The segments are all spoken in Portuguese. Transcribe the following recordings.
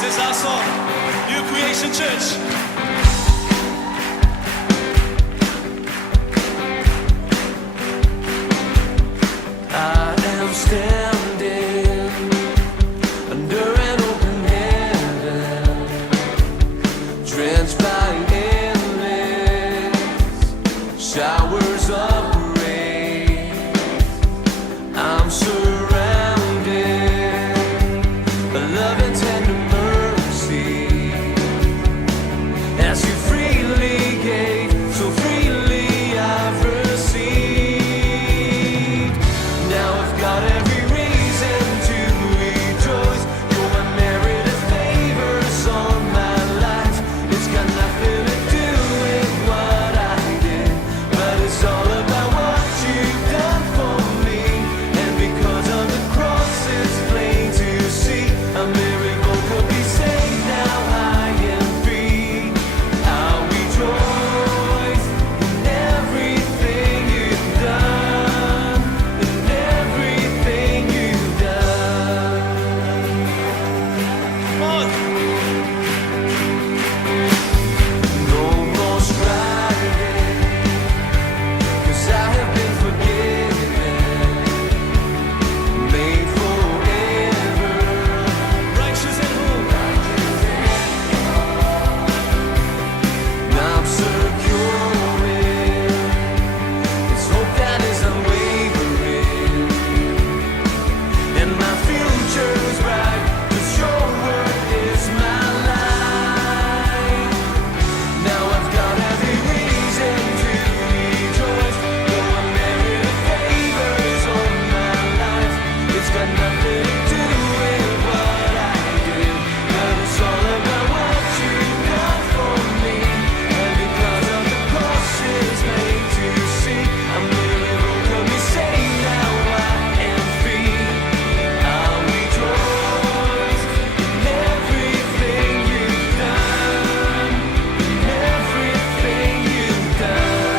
This is our song, New Creation Church. I am standing under an open heaven, drenched by endless showers of grace. I'm surrounded by love and tender mercy, as you freely gave, so freely I've received. Now I've got every reason to rejoice. Your unmerited favors on my life. It's got nothing to do with what I did, but it's all about what you've done for me. And because of the cross, it's plain to see a miracle could be saved. Now I am free. I'll rejoice in everything you've done, in everything you've done. Come on. No more striving, 'cause I have been forgiven, made forever, righteous and holy. I'm secure in it's hope that is unwavering, and my future's bright, 'cause your word is my life. Now I've got every reason to rejoice. Your unmerited favors on my life. It's got nothing to do with what I did, but it's all about what you've done for me. And because of the cross, it's made to see a miracle could be saved. Now I am free. I'll rejoice in everything you've done, in everything you've done.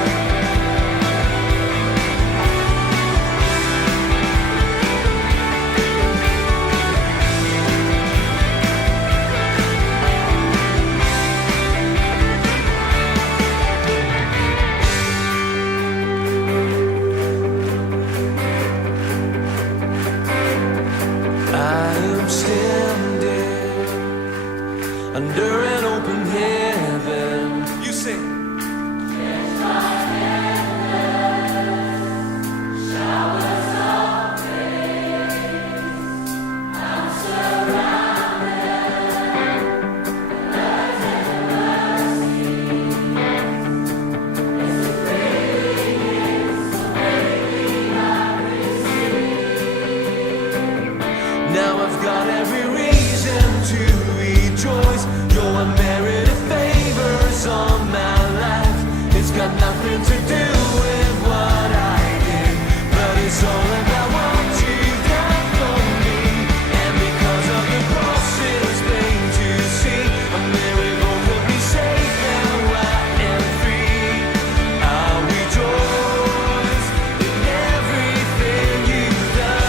I am standing under an open heaven. You sing. Now I've got every reason to rejoice. Your unmerited favors on my life. It's got nothing to do with what I did, but it's all about what you've done for me. And because of the cross, it's plain to see a miracle could be saved. Now I am free. I'll rejoice in everything you've done.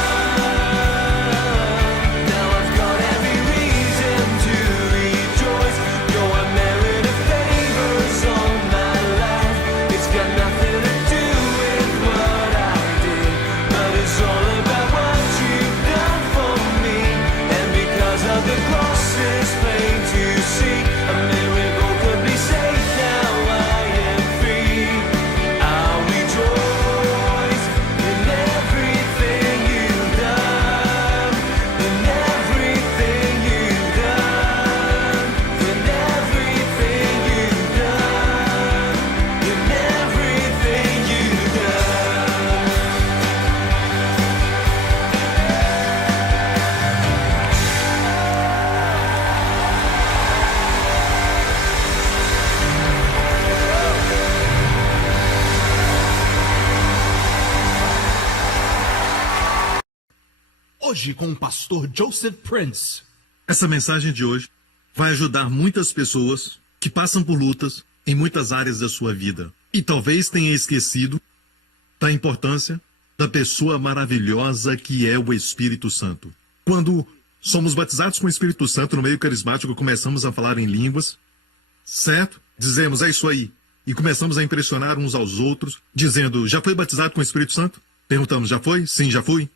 Now I've got every reason to rejoice. Your unmerited favors on my life. It's got nothing to do with what I did, but it's all about what you've done for me. And because of the cross, it's plain to see a miracle could be saved. Now I am free. I'll rejoice in everything you've done, in everything you've done, in everything you've done, in everything you've done. Hoje com o pastor Joseph Prince. Essa mensagem de hoje vai ajudar muitas pessoas que passam por lutas em muitas áreas da sua vida e talvez tenha esquecido da importância da pessoa maravilhosa que é o Espírito Santo. Quando somos batizados com o Espírito Santo no meio carismático, começamos a falar em línguas, certo? Dizemos, é isso aí. E começamos a impressionar uns aos outros, dizendo, já foi batizado com o Espírito Santo? Perguntamos, já foi? Sim, já fui.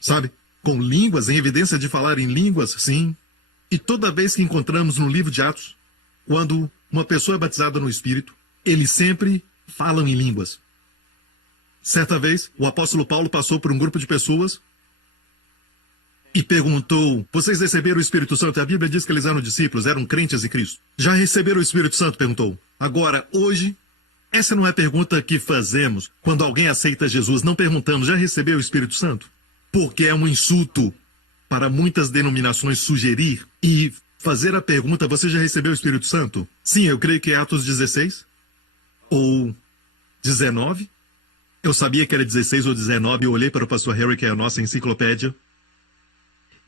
Sabe? Com línguas, em evidência de falar em línguas, sim. E toda vez que encontramos no livro de Atos, quando uma pessoa é batizada no Espírito, eles sempre falam em línguas. Certa vez, o apóstolo Paulo passou por um grupo de pessoas e perguntou, vocês receberam o Espírito Santo? E a Bíblia diz que eles eram discípulos, eram crentes em Cristo. Já receberam o Espírito Santo? Perguntou. Agora, hoje, essa não é a pergunta que fazemos quando alguém aceita Jesus. Não perguntamos, já recebeu o Espírito Santo? Porque é um insulto para muitas denominações sugerir e fazer a pergunta, você já recebeu o Espírito Santo? Sim, eu creio que é Atos 16 ou 19. Eu sabia que era 16 ou 19, eu olhei para o pastor Harry, que é a nossa enciclopédia.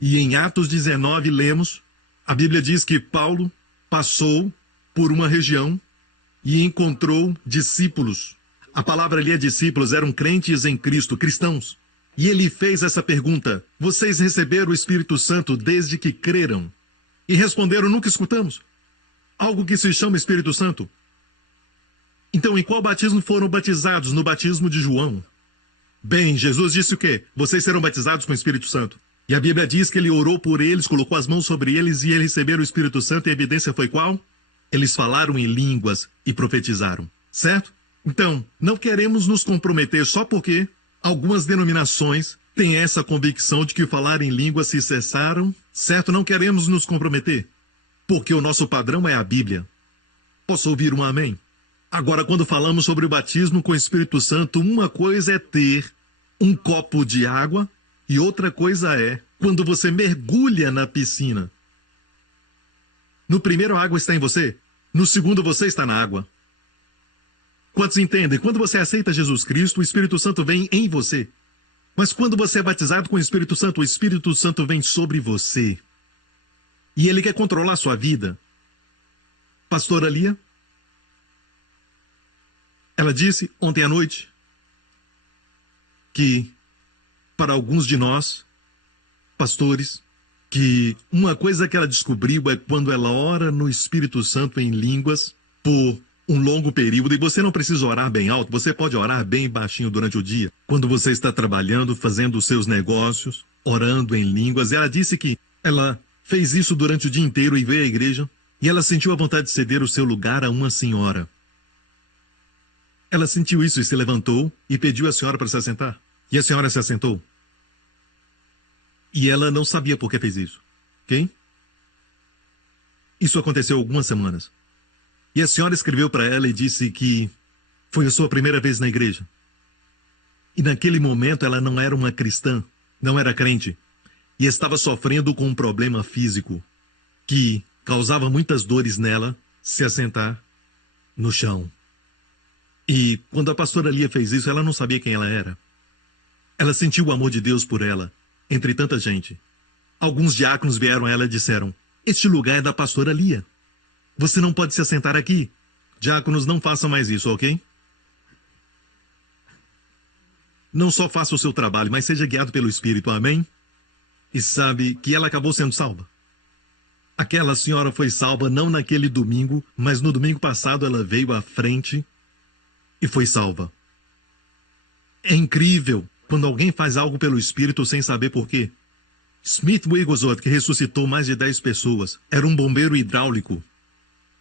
E em Atos 19 lemos, a Bíblia diz que Paulo passou por uma região e encontrou discípulos. A palavra ali é discípulos, eram crentes em Cristo, cristãos. E ele fez essa pergunta, vocês receberam o Espírito Santo desde que creram? E responderam, nunca escutamos algo que se chama Espírito Santo. Então, em qual batismo foram batizados? No batismo de João. Bem, Jesus disse o quê? Vocês serão batizados com o Espírito Santo. E a Bíblia diz que ele orou por eles, colocou as mãos sobre eles e eles receberam o Espírito Santo. E a evidência foi qual? Eles falaram em línguas e profetizaram. Certo? Então, não queremos nos comprometer só porque algumas denominações têm essa convicção de que falar em línguas se cessaram. Certo? Não queremos nos comprometer. Porque o nosso padrão é a Bíblia. Posso ouvir um amém? Agora, quando falamos sobre o batismo com o Espírito Santo, uma coisa é ter um copo de água e outra coisa é quando você mergulha na piscina. No primeiro, a água está em você. No segundo, você está na água. Quantos entendem? Quando você aceita Jesus Cristo, o Espírito Santo vem em você. Mas quando você é batizado com o Espírito Santo vem sobre você. E ele quer controlar a sua vida. Pastora Lia? Ela disse ontem à noite que, para alguns de nós, pastores, que uma coisa que ela descobriu é quando ela ora no Espírito Santo em línguas por um longo período, e você não precisa orar bem alto, você pode orar bem baixinho durante o dia, quando você está trabalhando, fazendo os seus negócios, orando em línguas. E ela disse que ela fez isso durante o dia inteiro e veio à igreja, e ela sentiu a vontade de ceder o seu lugar a uma senhora. Ela sentiu isso e se levantou e pediu à senhora para se assentar. E a senhora se assentou. E ela não sabia por que fez isso. Ok? Isso aconteceu algumas semanas. E a senhora escreveu para ela e disse que foi a sua primeira vez na igreja. E naquele momento ela não era uma cristã, não era crente. E estava sofrendo com um problema físico que causava muitas dores nela se assentar no chão. E quando a pastora Lia fez isso, ela não sabia quem ela era. Ela sentiu o amor de Deus por ela, entre tanta gente. Alguns diáconos vieram a ela e disseram, este lugar é da pastora Lia. Você não pode se assentar aqui. Diáconos, não façam mais isso, ok? Não só faça o seu trabalho, mas seja guiado pelo Espírito, amém? E sabe que ela acabou sendo salva. Aquela senhora foi salva não naquele domingo, mas no domingo passado ela veio à frente e foi salva. É incrível quando alguém faz algo pelo Espírito sem saber por quê. Smith Wigglesworth, que ressuscitou mais de 10 pessoas, era um bombeiro hidráulico.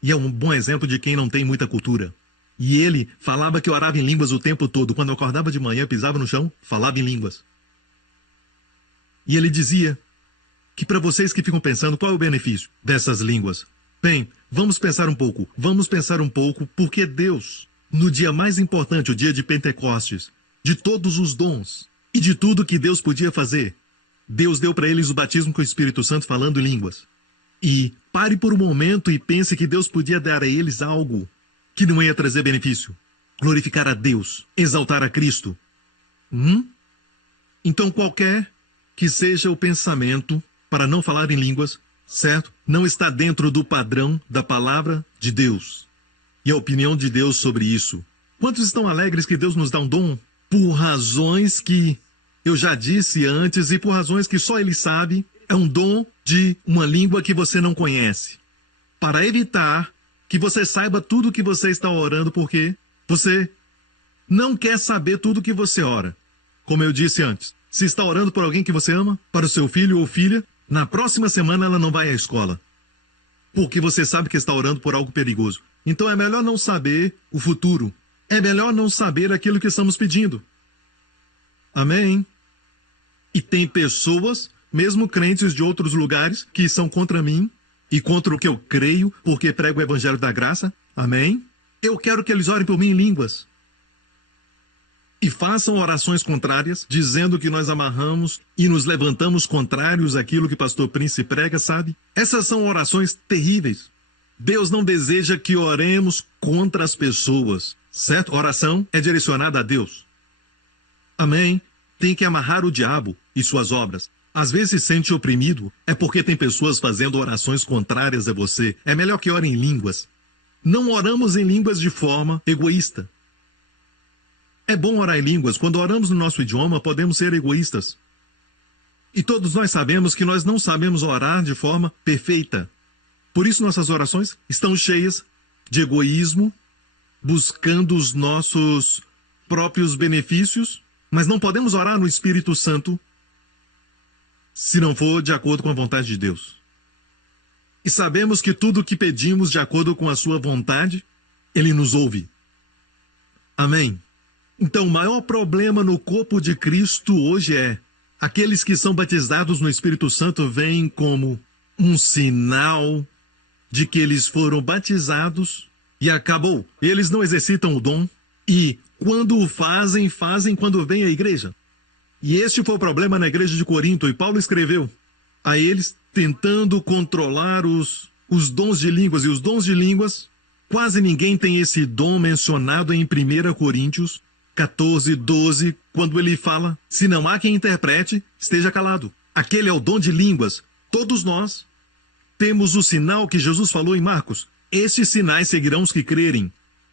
E é um bom exemplo de quem não tem muita cultura. E ele falava que orava em línguas o tempo todo. Quando acordava de manhã, pisava no chão, falava em línguas. E ele dizia que para vocês que ficam pensando qual é o benefício dessas línguas, bem, vamos pensar um pouco, porque Deus, no dia mais importante, o dia de Pentecostes, de todos os dons e de tudo que Deus podia fazer, Deus deu para eles o batismo com o Espírito Santo falando em línguas. E pare por um momento e pense que Deus podia dar a eles algo que não ia trazer benefício. Glorificar a Deus, exaltar a Cristo. Então qualquer que seja o pensamento para não falar em línguas, certo? Não está dentro do padrão da palavra de Deus. E a opinião de Deus sobre isso. Quantos estão alegres que Deus nos dá um dom? Por razões que eu já disse antes e por razões que só Ele sabe, é um dom de uma língua que você não conhece, para evitar que você saiba tudo que você está orando, porque você não quer saber tudo que você ora. Como eu disse antes, se está orando por alguém que você ama, para o seu filho ou filha, na próxima semana ela não vai à escola, porque você sabe que está orando por algo perigoso. Então é melhor não saber o futuro. É melhor não saber aquilo que estamos pedindo. Amém? E tem pessoas, mesmo crentes de outros lugares, que são contra mim e contra o que eu creio, porque prego o evangelho da graça. Amém? Eu quero que eles orem por mim em línguas. E façam orações contrárias, dizendo que nós amarramos e nos levantamos contrários àquilo que pastor Prince prega, sabe? Essas são orações terríveis. Deus não deseja que oremos contra as pessoas, certo? Oração é direcionada a Deus. Amém? Tem que amarrar o diabo e suas obras. Às vezes se sente oprimido, é porque tem pessoas fazendo orações contrárias a você. É melhor que ore em línguas. Não oramos em línguas de forma egoísta. É bom orar em línguas. Quando oramos no nosso idioma, podemos ser egoístas. E todos nós sabemos que nós não sabemos orar de forma perfeita. Por isso nossas orações estão cheias de egoísmo, buscando os nossos próprios benefícios, mas não podemos orar no Espírito Santo se não for de acordo com a vontade de Deus. E sabemos que tudo o que pedimos de acordo com a sua vontade, Ele nos ouve. Amém? Então, o maior problema no corpo de Cristo hoje é aqueles que são batizados no Espírito Santo veem como um sinal de que eles foram batizados e acabou. Eles não exercitam o dom e quando o fazem, fazem quando vem a igreja. E este foi o problema na igreja de Corinto, e Paulo escreveu a eles tentando controlar os dons de línguas. E os dons de línguas, quase ninguém tem esse dom mencionado em 1 Coríntios 14, 12, quando ele fala, se não há quem interprete, esteja calado. Aquele é o dom de línguas. Todos nós temos o sinal que Jesus falou em Marcos. Estes sinais seguirão os que crerem,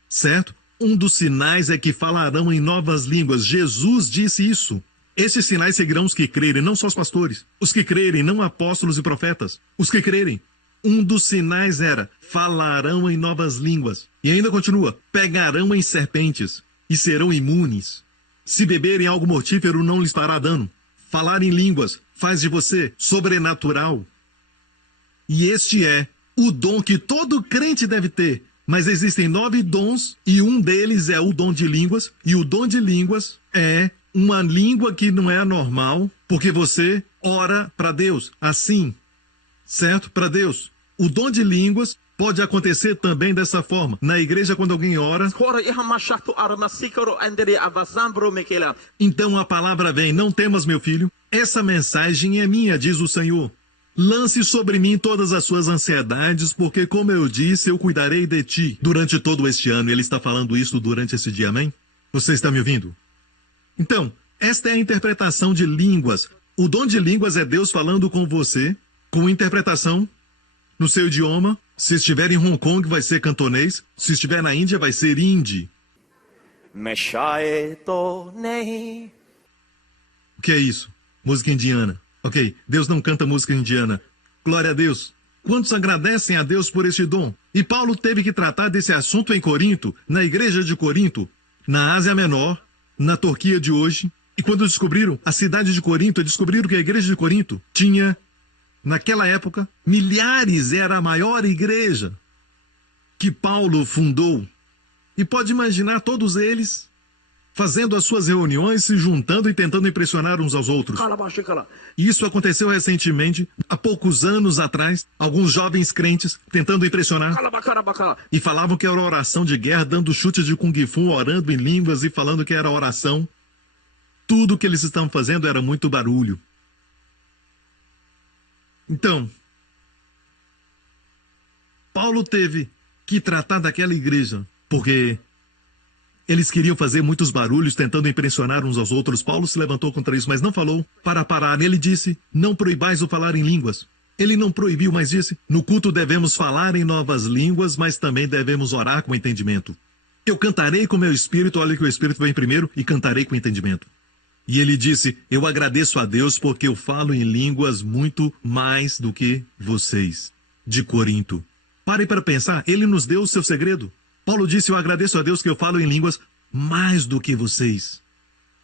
certo? Um dos sinais é que falarão em novas línguas. Jesus disse isso. Esses sinais seguirão os que crerem, não só os pastores. Os que crerem, não apóstolos e profetas. Os que crerem. Um dos sinais era, falarão em novas línguas. E ainda continua, pegarão em serpentes e serão imunes. Se beberem algo mortífero, não lhes fará dano. Falar em línguas faz de você sobrenatural. E este é o dom que todo crente deve ter. Mas existem 9 dons e um deles é o dom de línguas. E o dom de línguas é uma língua que não é anormal, porque você ora para Deus, assim, certo? Para Deus. O dom de línguas pode acontecer também dessa forma. Na igreja, quando alguém ora, então a palavra vem, não temas, meu filho, essa mensagem é minha, diz o Senhor. Lance sobre mim todas as suas ansiedades, porque, como eu disse, eu cuidarei de ti durante todo este ano. Ele está falando isso durante esse dia, amém? Você está me ouvindo? Então, esta é a interpretação de línguas. O dom de línguas é Deus falando com você, com interpretação no seu idioma. Se estiver em Hong Kong, vai ser cantonês. Se estiver na Índia, vai ser hindi. O que é isso? Música indiana. Ok, Deus não canta música indiana. Glória a Deus. Quantos agradecem a Deus por este dom? E Paulo teve que tratar desse assunto em Corinto, na igreja de Corinto, na Ásia Menor, na Turquia de hoje. E quando descobriram a cidade de Corinto, descobriram que a igreja de Corinto tinha, naquela época, milhares, era a maior igreja que Paulo fundou. E pode imaginar todos eles fazendo as suas reuniões, se juntando e tentando impressionar uns aos outros. Isso aconteceu recentemente, há poucos anos atrás, alguns jovens crentes tentando impressionar. E falavam que era oração de guerra, dando chute de Kung Fu, orando em línguas e falando que era oração. Tudo que eles estavam fazendo era muito barulho. Então, Paulo teve que tratar daquela igreja, porque eles queriam fazer muitos barulhos, tentando impressionar uns aos outros. Paulo se levantou contra isso, mas não falou para parar. Ele disse, não proibais o falar em línguas. Ele não proibiu, mas disse, no culto devemos falar em novas línguas, mas também devemos orar com entendimento. Eu cantarei com meu espírito, olha que o espírito vem primeiro, e cantarei com entendimento. E ele disse, eu agradeço a Deus porque eu falo em línguas muito mais do que vocês. De Corinto. Pare para pensar, ele nos deu o seu segredo. Paulo disse, eu agradeço a Deus que eu falo em línguas mais do que vocês.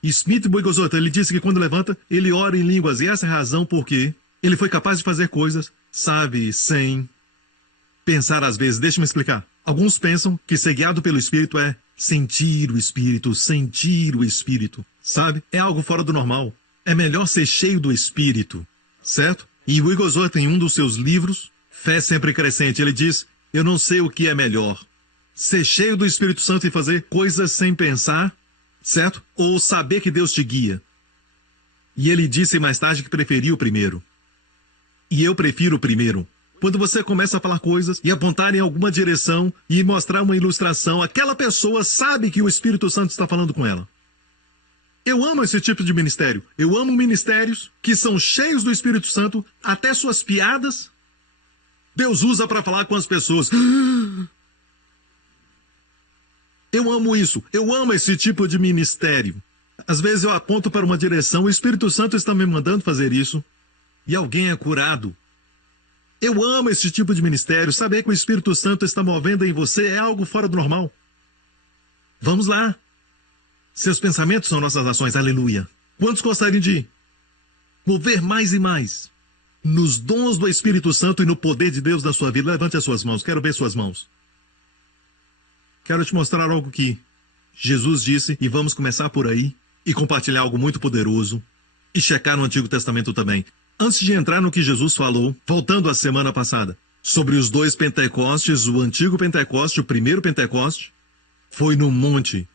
E Smith Wigglesworth, ele disse que quando levanta, ele ora em línguas. E essa é a razão por que ele foi capaz de fazer coisas, sabe, sem pensar às vezes. Deixa-me explicar. Alguns pensam que ser guiado pelo Espírito é sentir o Espírito, sabe? É algo fora do normal. É melhor ser cheio do Espírito, certo? E Wigglesworth, em um dos seus livros, Fé Sempre Crescente, ele diz, eu não sei o que é melhor. Ser cheio do Espírito Santo e fazer coisas sem pensar, certo? Ou saber que Deus te guia. E ele disse mais tarde que preferia o primeiro. E eu prefiro o primeiro. Quando você começa a falar coisas e apontar em alguma direção e mostrar uma ilustração, aquela pessoa sabe que o Espírito Santo está falando com ela. Eu amo esse tipo de ministério. Eu amo ministérios que são cheios do Espírito Santo, até suas piadas. Deus usa para falar com as pessoas. Eu amo isso. Eu amo esse tipo de ministério. Às vezes eu aponto para uma direção, o Espírito Santo está me mandando fazer isso, e alguém é curado. Eu amo esse tipo de ministério. Saber que o Espírito Santo está movendo em você é algo fora do normal. Vamos lá. Seus pensamentos são nossas ações. Aleluia. Quantos gostariam de mover mais e mais nos dons do Espírito Santo e no poder de Deus na sua vida? Levante as suas mãos. Quero ver suas mãos. Quero te mostrar algo que Jesus disse, e vamos começar por aí e compartilhar algo muito poderoso e checar no Antigo Testamento também. Antes de entrar no que Jesus falou, voltando à semana passada, sobre os dois Pentecostes, o antigo Pentecoste, o primeiro Pentecoste, foi no monte.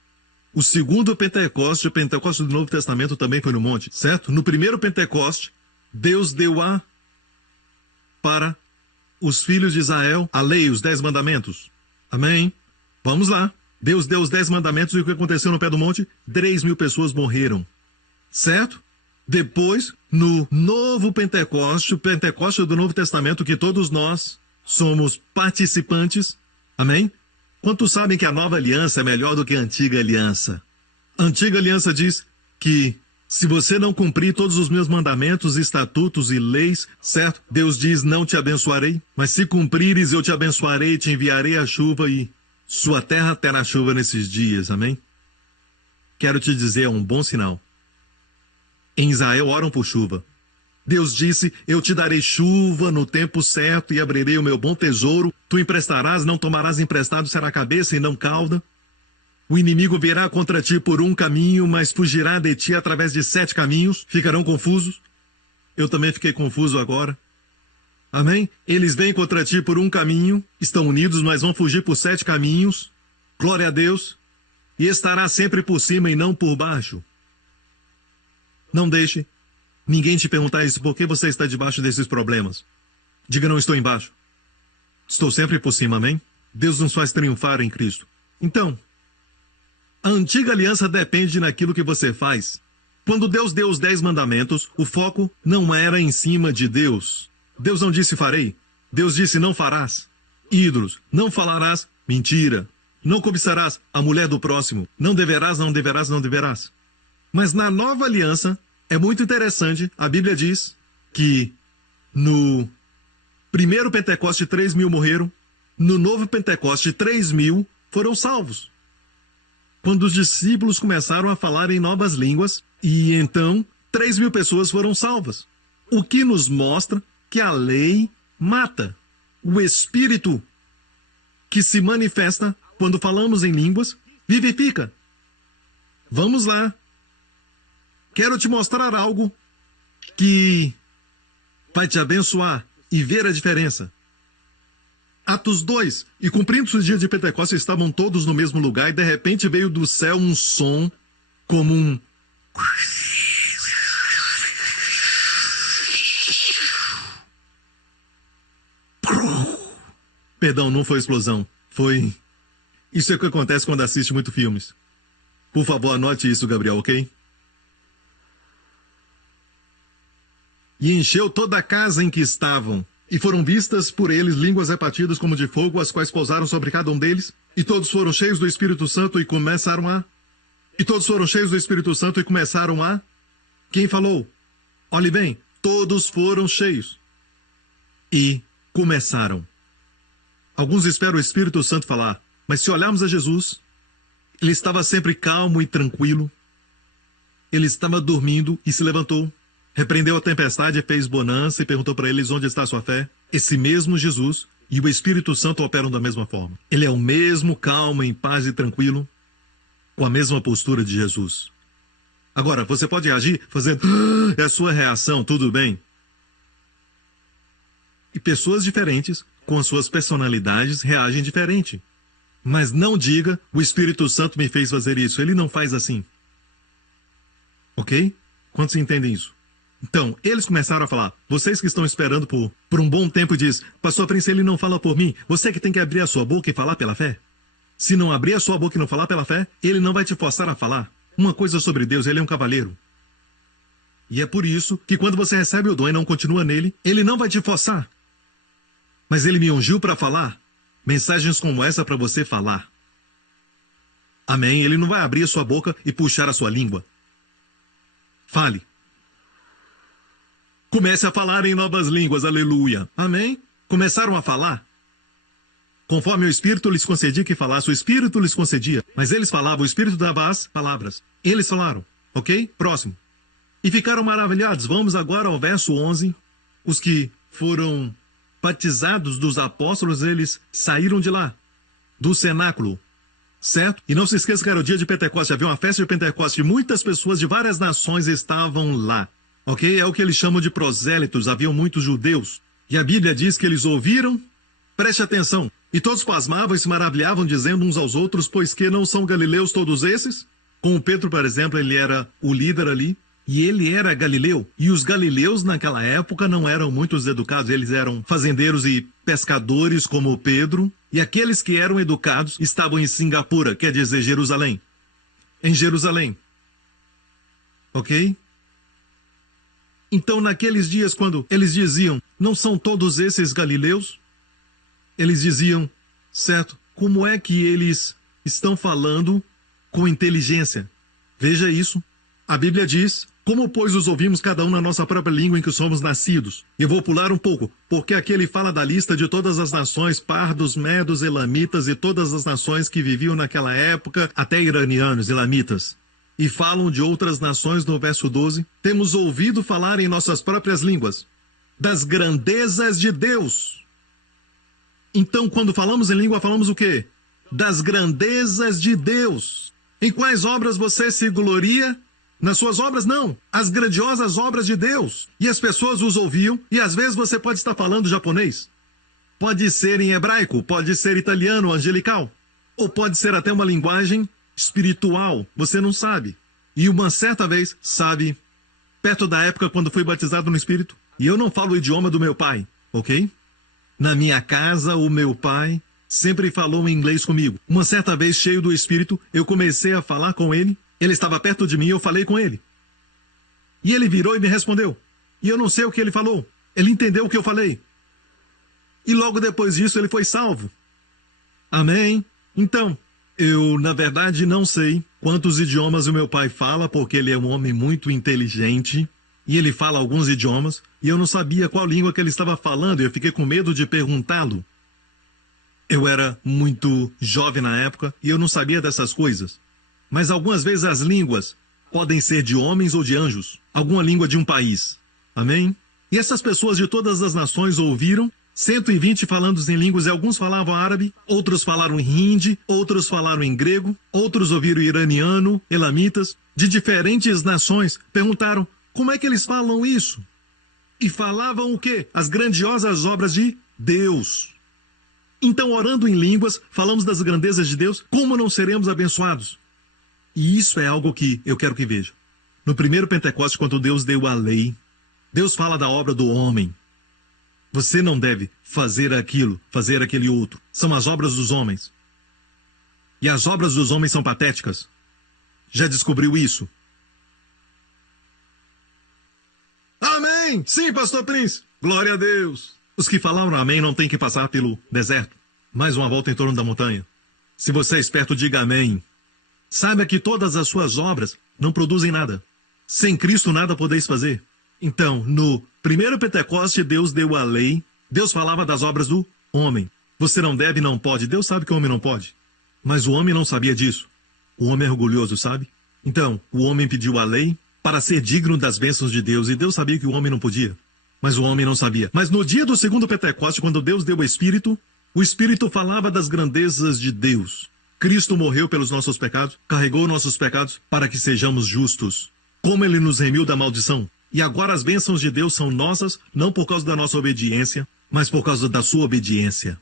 O segundo Pentecoste, o Pentecoste do Novo Testamento, também foi no monte, certo? No primeiro Pentecoste, Deus deu para os filhos de Israel a lei, os 10 mandamentos. Amém? Vamos lá. Deus deu os 10 mandamentos e o que aconteceu no pé do monte? 3.000 pessoas morreram. Certo? Depois, no novo Pentecoste, o Pentecoste do Novo Testamento, que todos nós somos participantes. Amém? Quantos sabem que a nova aliança é melhor do que a antiga aliança? A antiga aliança diz que se você não cumprir todos os meus mandamentos, estatutos e leis, certo? Deus diz, não te abençoarei. Mas se cumprires, eu te abençoarei, te enviarei a chuva e sua terra terá chuva nesses dias. Amém? Quero te dizer, é um bom sinal. Em Israel oram por chuva. Deus disse, eu te darei chuva no tempo certo e abrirei o meu bom tesouro. Tu emprestarás, não tomarás emprestado, será cabeça e não cauda. O inimigo virá contra ti por um caminho, mas fugirá de ti através de 7 caminhos. Ficarão confusos. Eu também fiquei confuso agora. Amém? Eles vêm contra ti por um caminho, estão unidos, mas vão fugir por 7 caminhos. Glória a Deus. E estará sempre por cima e não por baixo. Não deixe ninguém te perguntar isso, por que você está debaixo desses problemas. Diga, não estou embaixo. Estou sempre por cima, amém? Deus nos faz triunfar em Cristo. Então, a antiga aliança depende naquilo que você faz. Quando Deus deu os 10 mandamentos, o foco não era em cima de Deus. Deus não disse farei. Deus disse não farás. Ídolos, não falarás mentira. Não cobiçarás a mulher do próximo. Não deverás, não deverás, não deverás. Mas na nova aliança, é muito interessante, a Bíblia diz que no primeiro Pentecoste 3.000 morreram, no novo Pentecoste 3.000 foram salvos. Quando os discípulos começaram a falar em novas línguas, e então 3.000 pessoas foram salvas. O que nos mostra que a lei mata. O Espírito que se manifesta quando falamos em línguas, vivifica. Vamos lá. Quero te mostrar algo que vai te abençoar e ver a diferença. Atos 2. E cumprindo-se o dia de Pentecostes, estavam todos no mesmo lugar, e de repente veio do céu um som como um... Perdão, não foi explosão. Foi... Isso é o que acontece quando assiste muito filmes. Por favor, anote isso, Gabriel, ok? E encheu toda a casa em que estavam. E foram vistas por eles línguas repartidas como de fogo, as quais pousaram sobre cada um deles. E todos foram cheios do Espírito Santo e começaram a Quem falou? Olhe bem, todos foram cheios. E começaram. Alguns esperam o Espírito Santo falar, mas se olharmos a Jesus, ele estava sempre calmo e tranquilo. Ele estava dormindo e se levantou, repreendeu a tempestade, fez bonança e perguntou para eles onde está a sua fé. Esse mesmo Jesus e o Espírito Santo operam da mesma forma. Ele é o mesmo calmo, em paz e tranquilo, com a mesma postura de Jesus. Agora, você pode agir fazendo... é a sua reação, tudo bem. E pessoas diferentes, com as suas personalidades, reagem diferente. Mas não diga, o Espírito Santo me fez fazer isso. Ele não faz assim. Ok? Quantos entendem isso? Então, eles começaram a falar. Vocês que estão esperando por um bom tempo diz, Pastor Prince, ele não fala por mim. Você que tem que abrir a sua boca e falar pela fé. Se não abrir a sua boca e não falar pela fé, ele não vai te forçar a falar. Uma coisa sobre Deus, ele é um cavalheiro. E é por isso que quando você recebe o dom e não continua nele, ele não vai te forçar. Mas ele me ungiu para falar mensagens como essa para você falar. Amém? Ele não vai abrir a sua boca e puxar a sua língua. Fale. Comece a falar em novas línguas, aleluia. Amém? Começaram a falar. Conforme o Espírito lhes concedia que falasse, o Espírito lhes concedia. Mas eles falavam, o Espírito dava as palavras. Eles falaram, ok? Próximo. E ficaram maravilhados. Vamos agora ao verso 11. Os que foram batizados dos apóstolos, eles saíram de lá, do cenáculo. Certo? E não se esqueça que era o dia de Pentecostes. Havia uma festa de Pentecostes. Muitas pessoas de várias nações estavam lá. Ok? É o que eles chamam de prosélitos. Haviam muitos judeus. E a Bíblia diz que eles ouviram. Preste atenção. E todos pasmavam e se maravilhavam, dizendo uns aos outros, pois que não são galileus todos esses? Como Pedro, por exemplo, ele era o líder ali. E ele era galileu. E os galileus naquela época não eram muito educados. Eles eram fazendeiros e pescadores como Pedro. E aqueles que eram educados estavam em Singapura, quer dizer Jerusalém. Em Jerusalém. Ok? Então naqueles dias quando eles diziam, não são todos esses galileus? Eles diziam, certo, como é que eles estão falando com inteligência? Veja isso. A Bíblia diz, como pois os ouvimos cada um na nossa própria língua em que somos nascidos? E vou pular um pouco, porque aqui ele fala da lista de todas as nações, pardos, medos, elamitas e todas as nações que viviam naquela época, até iranianos, elamitas. E falam de outras nações no verso 12. Temos ouvido falar em nossas próprias línguas das grandezas de Deus. Então, quando falamos em língua, falamos o quê? Das grandezas de Deus. Em quais obras você se gloria? Nas suas obras, não. As grandiosas obras de Deus. E as pessoas os ouviam, e às vezes você pode estar falando japonês. Pode ser em hebraico, pode ser italiano, angelical. Ou pode ser até uma linguagem espiritual, você não sabe. E uma certa vez, sabe, perto da época quando fui batizado no Espírito, e eu não falo o idioma do meu pai, ok? Na minha casa, o meu pai sempre falou em inglês comigo. Uma certa vez, cheio do Espírito, eu comecei a falar com ele. Ele estava perto de mim e eu falei com ele. E ele virou e me respondeu. E eu não sei o que ele falou. Ele entendeu o que eu falei. E logo depois disso, ele foi salvo. Amém? Então, eu, na verdade, não sei quantos idiomas o meu pai fala, porque ele é um homem muito inteligente. E ele fala alguns idiomas, e eu não sabia qual língua que ele estava falando, e eu fiquei com medo de perguntá-lo. Eu era muito jovem na época, e eu não sabia dessas coisas. Mas algumas vezes as línguas podem ser de homens ou de anjos, alguma língua de um país. Amém? E essas pessoas de todas as nações ouviram, 120 falando em línguas, e alguns falavam árabe, outros falaram hindi, outros falaram em grego, outros ouviram iraniano, elamitas, de diferentes nações, perguntaram, como é que eles falam isso? E falavam o quê? As grandiosas obras de Deus. Então, orando em línguas, falamos das grandezas de Deus, como não seremos abençoados? E isso é algo que eu quero que veja. No primeiro Pentecostes, quando Deus deu a lei, Deus fala da obra do homem. Você não deve fazer aquilo, fazer aquele outro. São as obras dos homens. E as obras dos homens são patéticas. Já descobriu isso? Amém! Sim, Pastor Prince! Glória a Deus! Os que falaram amém não têm que passar pelo deserto. Mais uma volta em torno da montanha. Se você é esperto, diga amém. Saiba que todas as suas obras não produzem nada. Sem Cristo nada podeis fazer. Então, no primeiro Pentecoste, Deus deu a lei. Deus falava das obras do homem. Você não deve, não pode. Deus sabe que o homem não pode. Mas o homem não sabia disso. O homem é orgulhoso, sabe? Então, o homem pediu a lei para ser digno das bênçãos de Deus. E Deus sabia que o homem não podia. Mas o homem não sabia. Mas no dia do segundo Pentecoste, quando Deus deu o Espírito falava das grandezas de Deus. Cristo morreu pelos nossos pecados, carregou nossos pecados para que sejamos justos. Como ele nos remiu da maldição. E agora as bênçãos de Deus são nossas, não por causa da nossa obediência, mas por causa da sua obediência.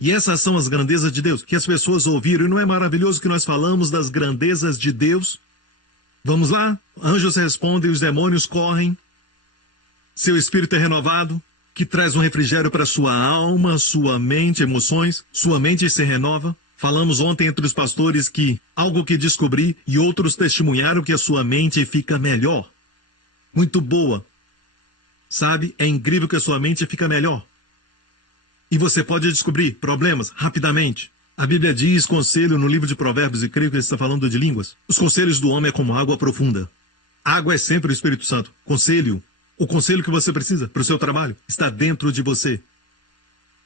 E essas são as grandezas de Deus, que as pessoas ouviram. E não é maravilhoso que nós falamos das grandezas de Deus? Vamos lá? Anjos respondem, os demônios correm. Seu espírito é renovado, que traz um refrigério para sua alma, sua mente, emoções. Sua mente se renova. Falamos ontem entre os pastores que algo que descobri e outros testemunharam que a sua mente fica melhor. Muito boa. Sabe, é incrível que a sua mente fica melhor. E você pode descobrir problemas rapidamente. A Bíblia diz conselho no livro de Provérbios, e creio que ele está falando de línguas. Os conselhos do homem é como água profunda. Água é sempre o Espírito Santo. Conselho. O conselho que você precisa para o seu trabalho está dentro de você.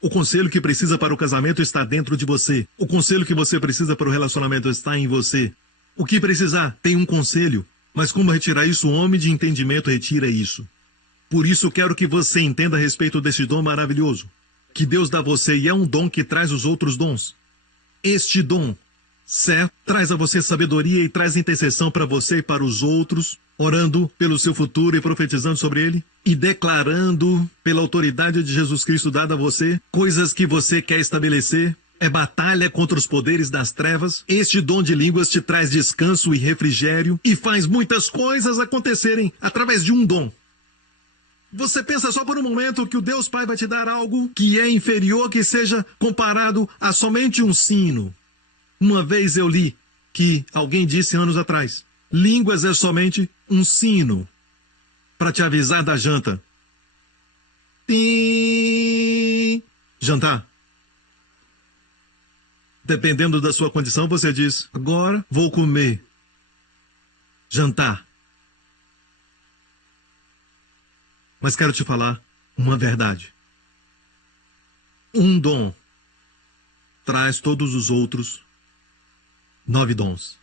O conselho que precisa para o casamento está dentro de você. O conselho que você precisa para o relacionamento está em você. O que precisar, tem um conselho. Mas como retirar isso? O homem de entendimento retira isso. Por isso quero que você entenda a respeito desse dom maravilhoso que Deus dá a você, e é um dom que traz os outros dons. Este dom, certo, traz a você sabedoria e traz intercessão para você e para os outros, orando pelo seu futuro e profetizando sobre ele, e declarando pela autoridade de Jesus Cristo dada a você, coisas que você quer estabelecer. É batalha contra os poderes das trevas. Este dom de línguas te traz descanso e refrigério e faz muitas coisas acontecerem através de um dom. Você pensa só por um momento que o Deus Pai vai te dar algo que é inferior, que seja comparado a somente um sino. Uma vez eu li que alguém disse anos atrás, línguas é somente um sino para te avisar da janta. Tim! Jantar. Dependendo da sua condição, você diz, agora vou comer. Jantar. Mas quero te falar uma verdade. Um dom traz todos os outros 9 dons.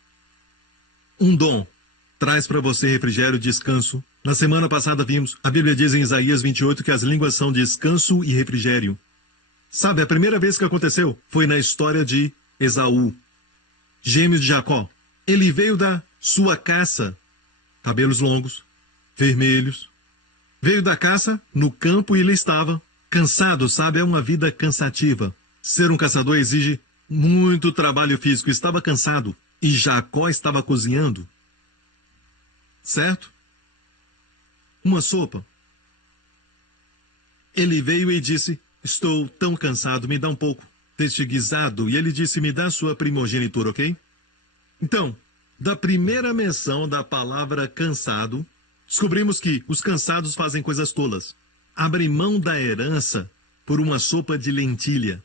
Um dom traz para você refrigério e descanso. Na semana passada vimos, a Bíblia diz em Isaías 28 que as línguas são descanso e refrigério. Sabe, a primeira vez que aconteceu foi na história de Esaú, gêmeo de Jacó. Ele veio da sua caça, cabelos longos, vermelhos. Veio da caça no campo e ele estava cansado, sabe? É uma vida cansativa. Ser um caçador exige muito trabalho físico. Estava cansado e Jacó estava cozinhando. Certo? Uma sopa. Ele veio e disse, estou tão cansado, me dá um pouco deste guisado. E ele disse, me dá sua primogenitura, ok? Então, da primeira menção da palavra cansado, descobrimos que os cansados fazem coisas tolas. Abrem mão da herança por uma sopa de lentilha.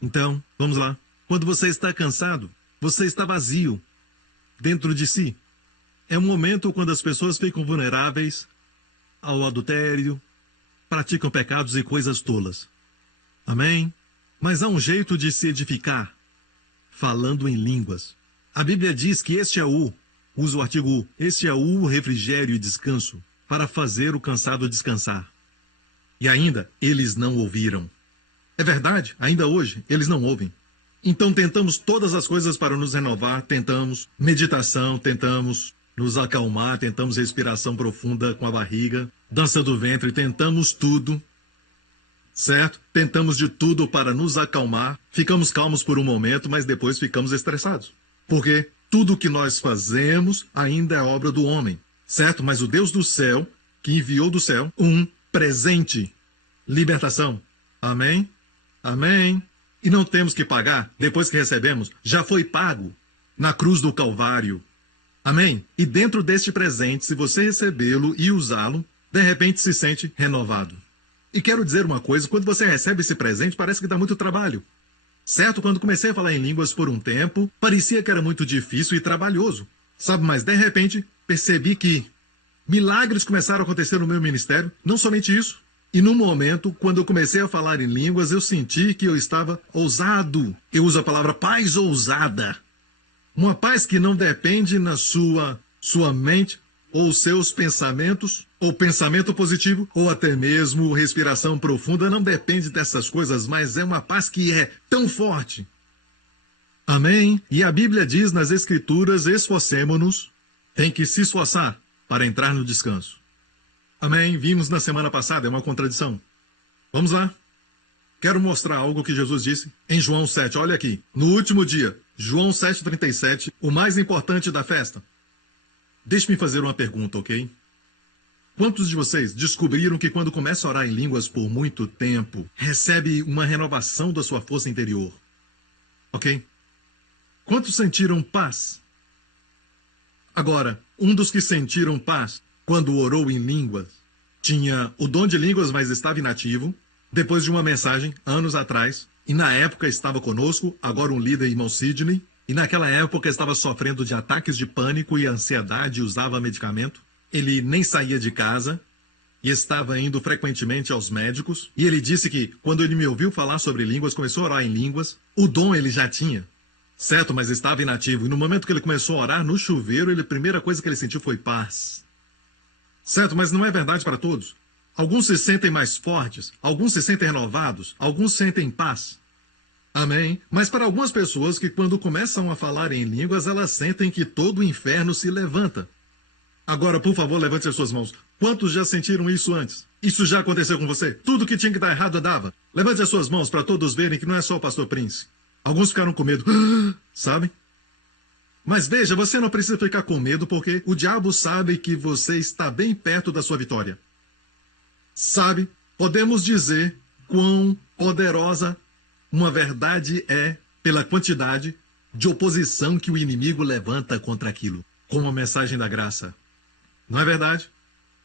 Então, vamos lá. Quando você está cansado, você está vazio dentro de si. É um momento quando as pessoas ficam vulneráveis ao adultério, praticam pecados e coisas tolas. Amém? Mas há um jeito de se edificar, falando em línguas. A Bíblia diz que este é o, usa o artigo U, este é o refrigério e descanso, para fazer o cansado descansar. E ainda, eles não ouviram. É verdade, ainda hoje, eles não ouvem. Então tentamos todas as coisas para nos renovar, tentamos meditação, tentamos nos acalmar, tentamos respiração profunda com a barriga, dança do ventre, tentamos tudo, certo? Tentamos de tudo para nos acalmar, ficamos calmos por um momento, mas depois ficamos estressados. Porque tudo que nós fazemos ainda é obra do homem, certo? Mas o Deus do céu, que enviou do céu um presente, libertação. Amém? Amém? E não temos que pagar, depois que recebemos, já foi pago na cruz do Calvário. Amém? E dentro deste presente, se você recebê-lo e usá-lo, de repente se sente renovado. E quero dizer uma coisa, quando você recebe esse presente, parece que dá muito trabalho. Certo? Quando comecei a falar em línguas por um tempo, parecia que era muito difícil e trabalhoso. Sabe, mas de repente percebi que milagres começaram a acontecer no meu ministério. Não somente isso. E no momento, quando eu comecei a falar em línguas, eu senti que eu estava ousado. Eu uso a palavra paz ousada. Uma paz que não depende na sua mente, ou seus pensamentos, ou pensamento positivo, ou até mesmo respiração profunda. Não depende dessas coisas, mas é uma paz que é tão forte. Amém? E a Bíblia diz nas Escrituras, esforcemo-nos, tem que se esforçar para entrar no descanso. Amém? Vimos na semana passada, é uma contradição. Vamos lá. Quero mostrar algo que Jesus disse em João 7. Olha aqui. No último dia, João 7,37, o mais importante da festa. Deixe-me fazer uma pergunta, ok? Quantos de vocês descobriram que quando começa a orar em línguas por muito tempo, recebe uma renovação da sua força interior? Ok? Quantos sentiram paz? Agora, um dos que sentiram paz quando orou em línguas tinha o dom de línguas, mas estava inativo, depois de uma mensagem, anos atrás, e na época estava conosco, agora um líder, irmão Sidney, e naquela época estava sofrendo de ataques de pânico e ansiedade e usava medicamento. Ele nem saía de casa e estava indo frequentemente aos médicos. E ele disse que, quando ele me ouviu falar sobre línguas, começou a orar em línguas, o dom ele já tinha. Certo, mas estava inativo. E no momento que ele começou a orar no chuveiro, a primeira coisa que ele sentiu foi paz. Certo, mas não é verdade para todos. Alguns se sentem mais fortes, alguns se sentem renovados, alguns sentem paz. Amém? Mas para algumas pessoas que quando começam a falar em línguas, elas sentem que todo o inferno se levanta. Agora, por favor, levante as suas mãos. Quantos já sentiram isso antes? Isso já aconteceu com você? Tudo que tinha que dar errado dava. Levante as suas mãos para todos verem que não é só o pastor Prince. Alguns ficaram com medo, sabe? Mas veja, você não precisa ficar com medo porque o diabo sabe que você está bem perto da sua vitória. Sabe, podemos dizer quão poderosa uma verdade é pela quantidade de oposição que o inimigo levanta contra aquilo, como a mensagem da graça. Não é verdade?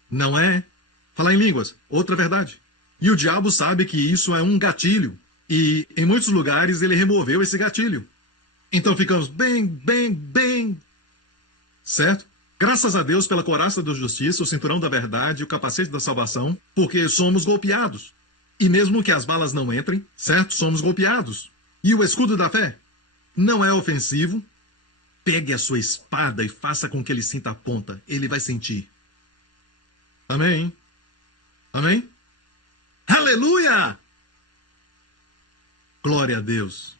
Não é? Falar em línguas, outra verdade. E o diabo sabe que isso é um gatilho. E em muitos lugares ele removeu esse gatilho. Então ficamos bem. Certo? Graças a Deus pela couraça da justiça, o cinturão da verdade, o capacete da salvação, porque somos golpeados. E mesmo que as balas não entrem, certo? Somos golpeados. E o escudo da fé não é ofensivo. Pegue a sua espada e faça com que ele sinta a ponta. Ele vai sentir. Amém? Amém? Aleluia! Glória a Deus.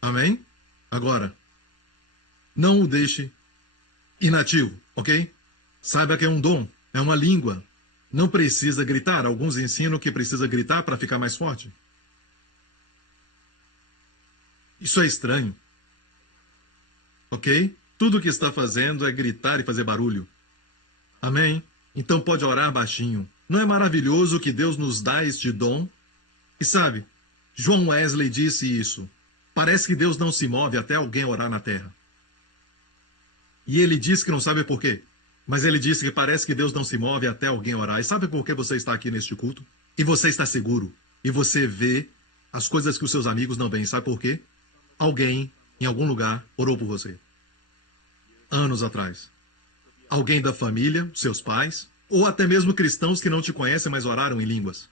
Amém? Agora, não o deixe inativo, ok? Saiba que é um dom, é uma língua. Não precisa gritar. Alguns ensinam que precisa gritar para ficar mais forte. Isso é estranho. Ok? Tudo o que está fazendo é gritar e fazer barulho. Amém? Então pode orar baixinho. Não é maravilhoso que Deus nos dá este dom? E sabe, John Wesley disse isso. Parece que Deus não se move até alguém orar na terra. E ele disse que não sabe por quê. Mas ele disse que parece que Deus não se move até alguém orar. E sabe por que você está aqui neste culto? E você está seguro. E você vê as coisas que os seus amigos não veem. Sabe por quê? Alguém, em algum lugar, orou por você. Anos atrás. Alguém da família, seus pais, ou até mesmo cristãos que não te conhecem, mas oraram em línguas.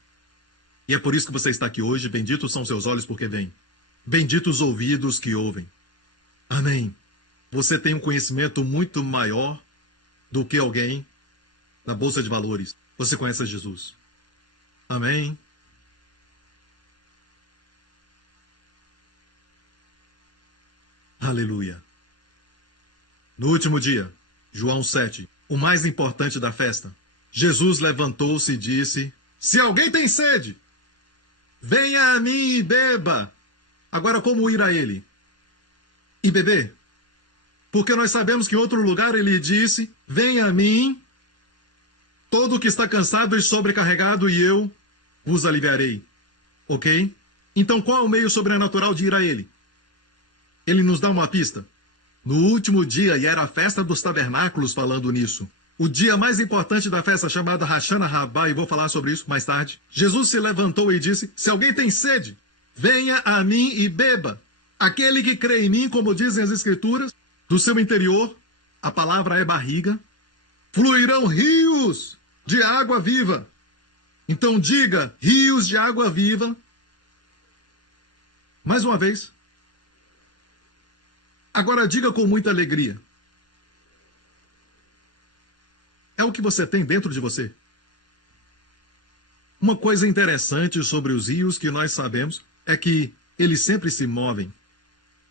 E é por isso que você está aqui hoje. Benditos são seus olhos porque veem. Benditos os ouvidos que ouvem. Amém. Você tem um conhecimento muito maior do que alguém na Bolsa de Valores. Você conhece Jesus. Amém. Aleluia. No último dia, João 7, o mais importante da festa, Jesus levantou-se e disse: se alguém tem sede, venha a mim e beba. Agora, como ir a ele? E beber? Porque nós sabemos que em outro lugar ele disse: venha a mim, todo que está cansado e sobrecarregado, e eu vos aliviarei. Ok? Então qual é o meio sobrenatural de ir a ele? Ele nos dá uma pista. No último dia, e era a festa dos tabernáculos falando nisso, o dia mais importante da festa, chamada Hashana Rabbah, e vou falar sobre isso mais tarde, Jesus se levantou e disse: se alguém tem sede, venha a mim e beba. Aquele que crê em mim, como dizem as Escrituras, do seu interior, a palavra é barriga, fluirão rios de água viva. Então diga, rios de água viva. Mais uma vez. Agora diga com muita alegria. É o que você tem dentro de você. Uma coisa interessante sobre os rios que nós sabemos é que eles sempre se movem.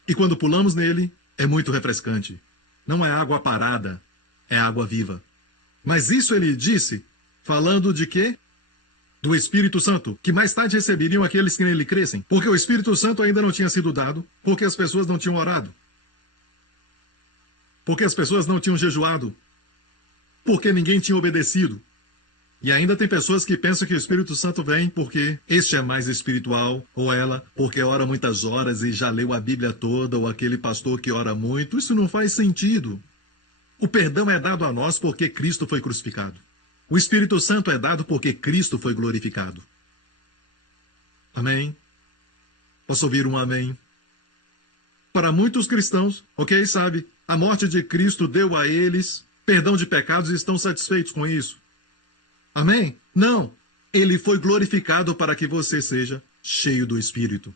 E quando pulamos nele, é muito refrescante. Não é água parada, é água viva. Mas isso ele disse, falando de quê? Do Espírito Santo, que mais tarde receberiam aqueles que nele crescem. Porque o Espírito Santo ainda não tinha sido dado, porque as pessoas não tinham orado. Porque as pessoas não tinham jejuado. Porque ninguém tinha obedecido. E ainda tem pessoas que pensam que o Espírito Santo vem porque este é mais espiritual, ou ela porque ora muitas horas e já leu a Bíblia toda, ou aquele pastor que ora muito. Isso não faz sentido. O perdão é dado a nós porque Cristo foi crucificado. O Espírito Santo é dado porque Cristo foi glorificado. Amém? Posso ouvir um amém? Para muitos cristãos, ok, sabe, a morte de Cristo deu a eles perdão de pecados e estão satisfeitos com isso. Amém? Não. Ele foi glorificado para que você seja cheio do Espírito.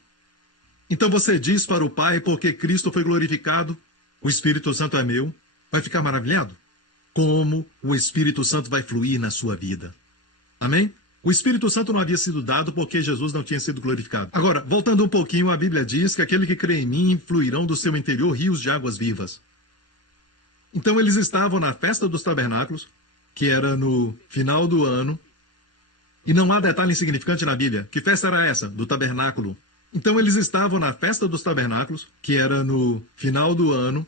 Então você diz para o Pai, porque Cristo foi glorificado, o Espírito Santo é meu. Vai ficar maravilhado? Como o Espírito Santo vai fluir na sua vida. Amém? O Espírito Santo não havia sido dado porque Jesus não tinha sido glorificado. Agora, voltando um pouquinho, a Bíblia diz que aquele que crê em mim fluirão do seu interior rios de águas vivas. Então eles estavam na festa dos tabernáculos, que era no final do ano. E não há detalhe insignificante na Bíblia. Que festa era essa? Do tabernáculo. Então eles estavam na festa dos tabernáculos, que era no final do ano.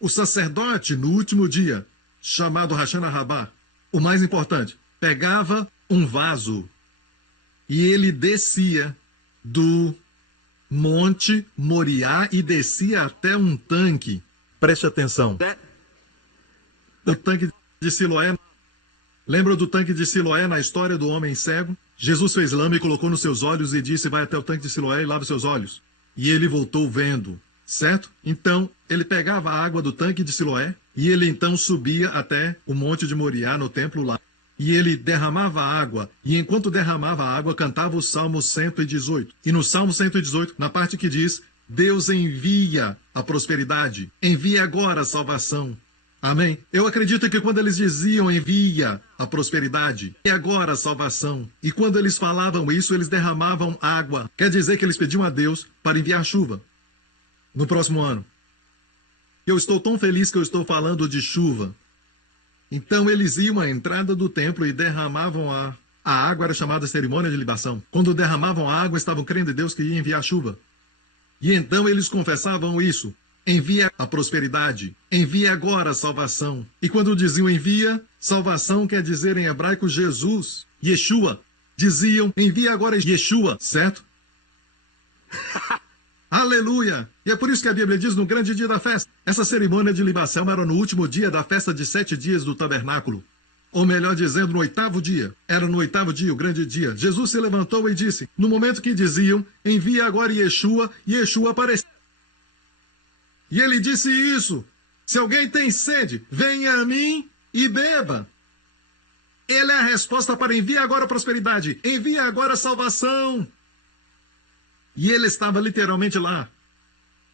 O sacerdote, no último dia, chamado Hashana Rabá, o mais importante, pegava um vaso e ele descia do Monte Moriá e descia até um tanque. Preste atenção. O tanque de Siloé. Lembra do tanque de Siloé na história do homem cego? Jesus fez lama e colocou nos seus olhos e disse, vai até o tanque de Siloé e lava seus olhos. E ele voltou vendo, certo? Então, ele pegava a água do tanque de Siloé e ele então subia até o monte de Moriá, no templo lá. E ele derramava água, e enquanto derramava a água, cantava o Salmo 118. E no Salmo 118, na parte que diz, Deus envia a prosperidade, envia agora a salvação. Amém? Eu acredito que quando eles diziam envia a prosperidade e agora a salvação, e quando eles falavam isso, eles derramavam água. Quer dizer que eles pediam a Deus para enviar chuva no próximo ano. Eu estou tão feliz que eu estou falando de chuva. Então eles iam à entrada do templo e derramavam a água, era chamada cerimônia de libação. Quando derramavam a água, estavam crendo em Deus que ia enviar chuva. E então eles confessavam isso. Envia a prosperidade, envia agora a salvação. E quando diziam envia, salvação quer dizer em hebraico Jesus, Yeshua. Diziam envia agora Yeshua, certo? Aleluia! E é por isso que a Bíblia diz no grande dia da festa. Essa cerimônia de libação era no último dia da festa de 7 dias do tabernáculo. Ou melhor dizendo, no 8º dia. Era no 8º dia, o grande dia. Jesus se levantou e disse, no momento que diziam envia agora Yeshua, Yeshua apareceu. E ele disse isso, se alguém tem sede, venha a mim e beba. Ele é a resposta para enviar agora a prosperidade, envia agora a salvação. E ele estava literalmente lá.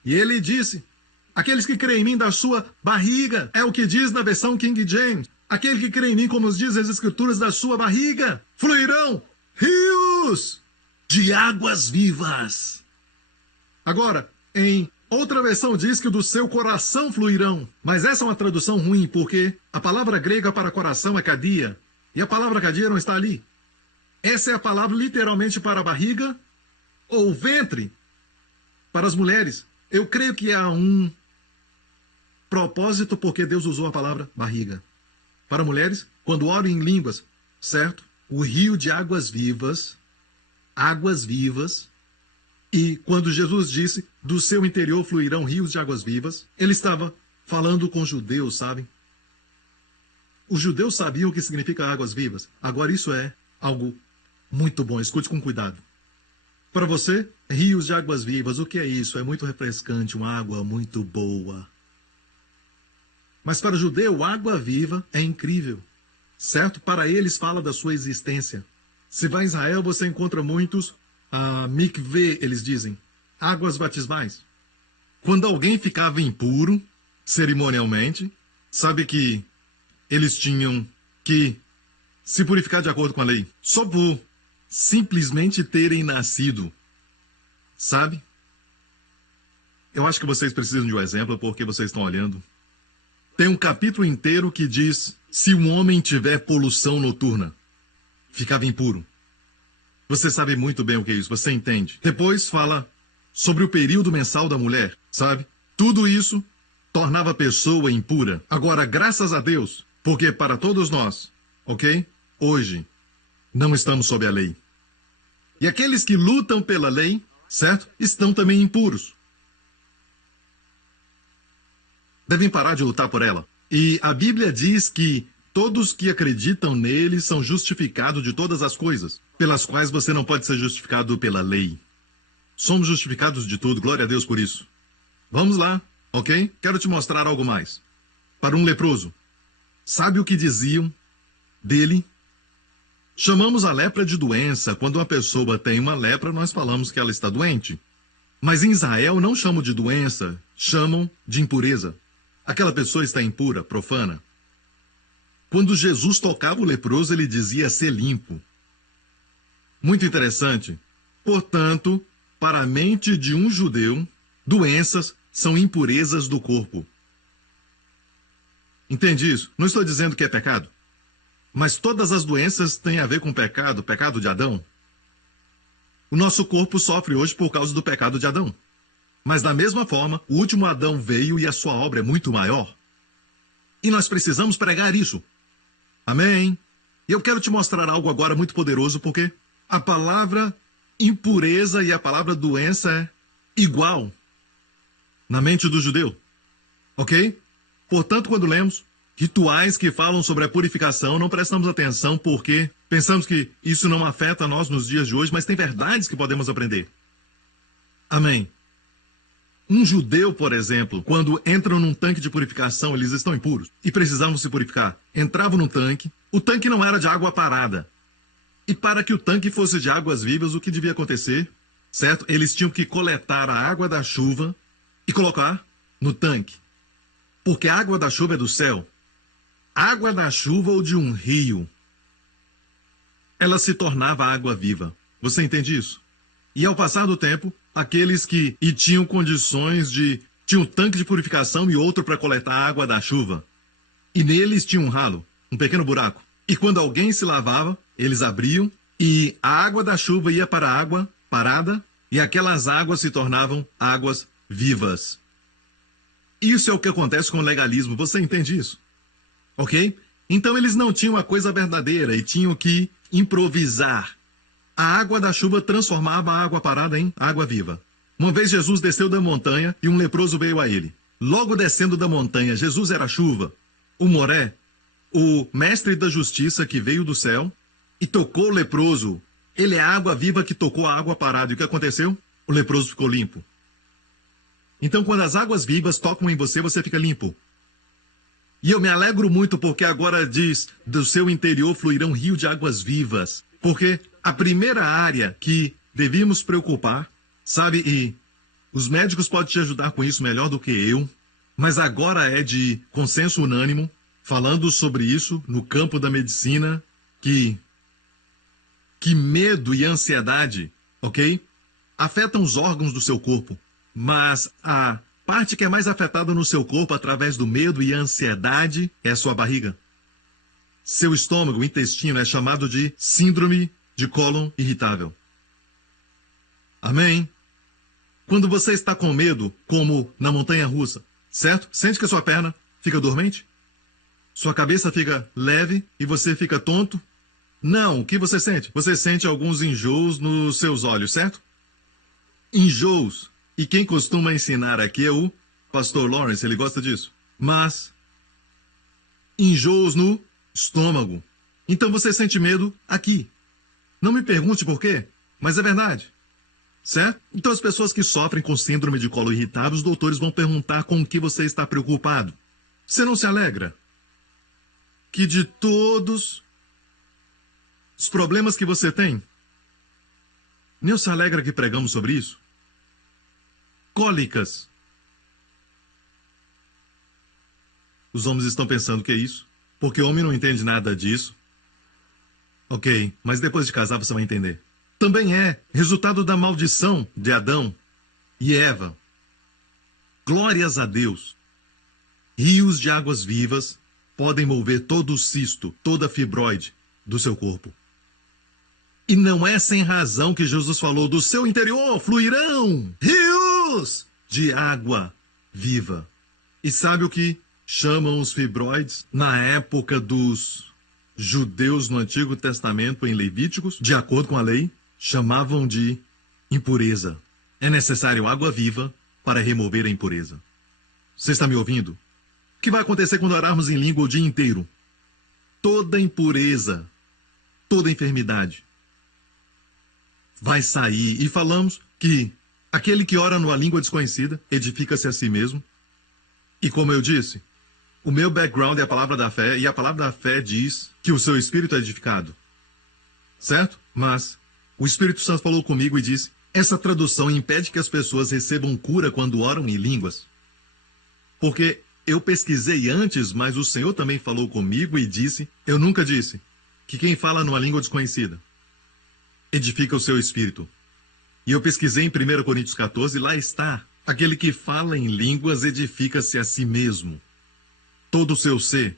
E ele disse, aqueles que creem em mim da sua barriga, é o que diz na versão King James, aquele que crê em mim, como diz as Escrituras, da sua barriga, fluirão rios de águas vivas. Agora, em outra versão diz que do seu coração fluirão. Mas essa é uma tradução ruim, porque a palavra grega para coração é cadia. E a palavra cadia não está ali. Essa é a palavra literalmente para barriga ou ventre para as mulheres. Eu creio que há um propósito porque Deus usou a palavra barriga. Para mulheres, quando oram em línguas, certo? O rio de águas vivas, e quando Jesus disse, do seu interior fluirão rios de águas vivas, ele estava falando com judeus, sabem? Os judeus sabiam o que significa águas vivas. Agora isso é algo muito bom, escute com cuidado. Para você, rios de águas vivas, o que é isso? É muito refrescante, uma água muito boa. Mas para o judeu, água viva é incrível, certo? Para eles fala da sua existência. Se vai a Israel, você encontra muitos mikveh, eles dizem, águas batismais. Quando alguém ficava impuro, cerimonialmente, sabe que eles tinham que se purificar de acordo com a lei, só por simplesmente terem nascido, sabe? Eu acho que vocês precisam de um exemplo porque vocês estão olhando. Tem um capítulo inteiro que diz: se um homem tiver poluição noturna, ficava impuro. Você sabe muito bem o que é isso, você entende. Depois fala sobre o período mensal da mulher, sabe? Tudo isso tornava a pessoa impura. Agora, graças a Deus, porque para todos nós, ok? Hoje, não estamos sob a lei. E aqueles que lutam pela lei, certo? Estão também impuros. Devem parar de lutar por ela. E a Bíblia diz que todos que acreditam nele são justificados de todas as coisas, pelas quais você não pode ser justificado pela lei. Somos justificados de tudo, glória a Deus por isso. Vamos lá, ok? Quero te mostrar algo mais. Para um leproso, sabe o que diziam dele? Chamamos a lepra de doença. Quando uma pessoa tem uma lepra, nós falamos que ela está doente. Mas em Israel não chamam de doença, chamam de impureza. Aquela pessoa está impura, profana. Quando Jesus tocava o leproso, ele dizia ser limpo. Muito interessante. Portanto, para a mente de um judeu, doenças são impurezas do corpo. Entende isso? Não estou dizendo que é pecado. Mas todas as doenças têm a ver com pecado, pecado de Adão. O nosso corpo sofre hoje por causa do pecado de Adão. Mas da mesma forma, o último Adão veio e a sua obra é muito maior. E nós precisamos pregar isso. Amém? E eu quero te mostrar algo agora muito poderoso, porque a palavra impureza e a palavra doença é igual na mente do judeu. Ok? Portanto, quando lemos rituais que falam sobre a purificação, não prestamos atenção porque pensamos que isso não afeta nós nos dias de hoje, mas tem verdades que podemos aprender. Amém? Um judeu, por exemplo, quando entram num tanque de purificação, eles estão impuros e precisavam se purificar. Entravam no tanque, o tanque não era de água parada. E para que o tanque fosse de águas vivas, o que devia acontecer? Certo? Eles tinham que coletar a água da chuva e colocar no tanque. Porque a água da chuva é do céu. A água da chuva ou de um rio, ela se tornava água viva. Você entende isso? E ao passar do tempo, aqueles que tinham condições de... tinham um tanque de purificação e outro para coletar a água da chuva. E neles tinha um ralo, um pequeno buraco. E quando alguém se lavava, eles abriam e a água da chuva ia para a água parada e aquelas águas se tornavam águas vivas. Isso é o que acontece com o legalismo. Você entende isso? Ok? Então eles não tinham a coisa verdadeira e tinham que improvisar. A água da chuva transformava a água parada em água viva. Uma vez Jesus desceu da montanha e um leproso veio a ele. Logo descendo da montanha, Jesus era a chuva. O Moré, o mestre da justiça que veio do céu e tocou o leproso. Ele é a água viva que tocou a água parada. E o que aconteceu? O leproso ficou limpo. Então, quando as águas vivas tocam em você, você fica limpo. E eu me alegro muito porque agora diz, do seu interior fluirão rio de águas vivas. Porque a primeira área que devíamos preocupar, sabe, e os médicos podem te ajudar com isso melhor do que eu, mas agora é de consenso unânime, falando sobre isso no campo da medicina, que medo e ansiedade, ok, afetam os órgãos do seu corpo. Mas a parte que é mais afetada no seu corpo através do medo e ansiedade é a sua barriga. Seu estômago, o intestino, é chamado de síndrome de cólon irritável. Amém? Quando você está com medo, como na montanha-russa, certo? Sente que a sua perna fica dormente? Sua cabeça fica leve e você fica tonto? Não, o que você sente? Você sente alguns enjoos nos seus olhos, certo? Enjoos. E quem costuma ensinar aqui é o pastor Lawrence, ele gosta disso. Mas enjoos no estômago. Então você sente medo aqui. Não me pergunte por quê, mas é verdade. Certo? Então as pessoas que sofrem com síndrome de colo irritado, os doutores vão perguntar com o que você está preocupado. Você não se alegra que de todos os problemas que você tem, nem se alegra que pregamos sobre isso? Cólicas. Os homens estão pensando que é isso, porque o homem não entende nada disso. Ok, mas depois de casar você vai entender. Também é resultado da maldição de Adão e Eva. Glórias a Deus. Rios de águas vivas podem mover todo o cisto, toda a fibroide do seu corpo. E não é sem razão que Jesus falou: do seu interior fluirão rios de água viva. E sabe o que chamam os fibroides na época dos judeus no Antigo Testamento, em Levíticos, de acordo com a lei? Chamavam de impureza. É necessário água viva para remover a impureza. Você está me ouvindo? O que vai acontecer quando orarmos em língua o dia inteiro? Toda impureza, toda enfermidade vai sair. E falamos que aquele que ora numa língua desconhecida edifica-se a si mesmo. E como eu disse, o meu background é a palavra da fé, e a palavra da fé diz que o seu espírito é edificado. Certo? Mas o Espírito Santo falou comigo e disse: essa tradução impede que as pessoas recebam cura quando oram em línguas. Porque eu pesquisei antes, mas o Senhor também falou comigo e disse, eu nunca disse, que quem fala numa língua desconhecida edifica o seu espírito. E eu pesquisei em 1 Coríntios 14, lá está: aquele que fala em línguas edifica-se a si mesmo, todo o seu ser.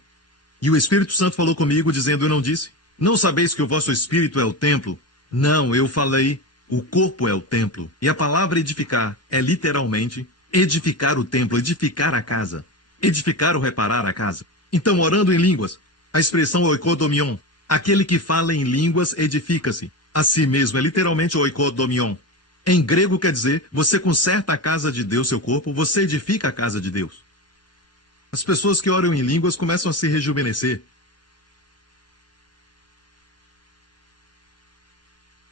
E o Espírito Santo falou comigo dizendo: eu não disse? Não sabeis que o vosso espírito é o templo? Não, eu falei, o corpo é o templo. E a palavra edificar é literalmente edificar o templo, edificar a casa, edificar ou reparar a casa. Então, orando em línguas, a expressão oikodomion, aquele que fala em línguas edifica-se a si mesmo, é literalmente oikodomion. Em grego quer dizer, você conserta a casa de Deus, seu corpo, você edifica a casa de Deus. As pessoas que oram em línguas começam a se rejuvenescer.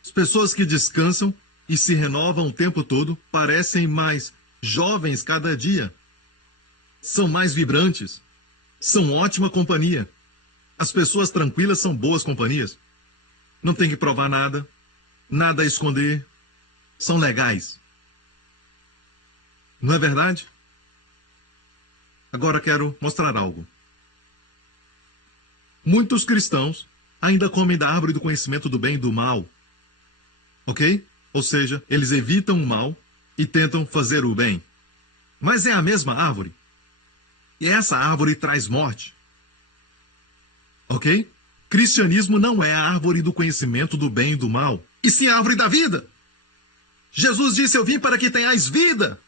As pessoas que descansam e se renovam o tempo todo parecem mais jovens cada dia. São mais vibrantes. São ótima companhia. As pessoas tranquilas são boas companhias. Não tem que provar nada, nada a esconder. São legais. Não é verdade? Agora quero mostrar algo. Muitos cristãos ainda comem da árvore do conhecimento do bem e do mal. Ok? Ou seja, eles evitam o mal e tentam fazer o bem. Mas é a mesma árvore. E essa árvore traz morte. Ok? Cristianismo não é a árvore do conhecimento do bem e do mal, e sim a árvore da vida. Jesus disse: eu vim para que tenhais vida.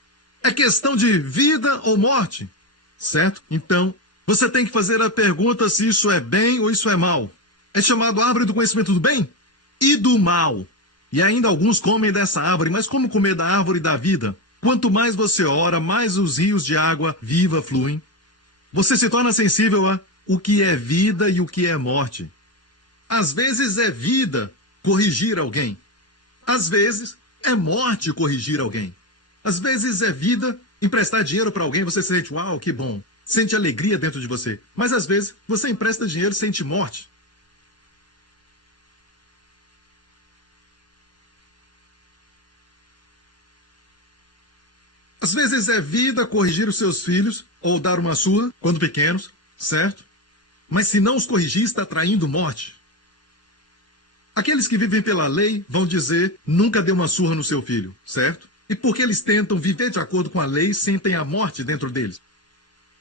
É questão de vida ou morte. Certo? Então, você tem que fazer a pergunta se isso é bem ou isso é mal. É chamado árvore do conhecimento do bem e do mal. E ainda alguns comem dessa árvore, mas como comer da árvore da vida? Quanto mais você ora, mais os rios de água viva fluem. Você se torna sensível a o que é vida e o que é morte. Às vezes é vida corrigir alguém. Às vezes é morte corrigir alguém. Às vezes é vida emprestar dinheiro para alguém, você sente, uau, que bom. Sente alegria dentro de você. Mas às vezes você empresta dinheiro e sente morte. Às vezes é vida corrigir os seus filhos ou dar uma surra quando pequenos, certo? Mas se não os corrigir, está traindo morte. Aqueles que vivem pela lei vão dizer, nunca dê uma surra no seu filho, certo? E porque eles tentam viver de acordo com a lei, sentem a morte dentro deles.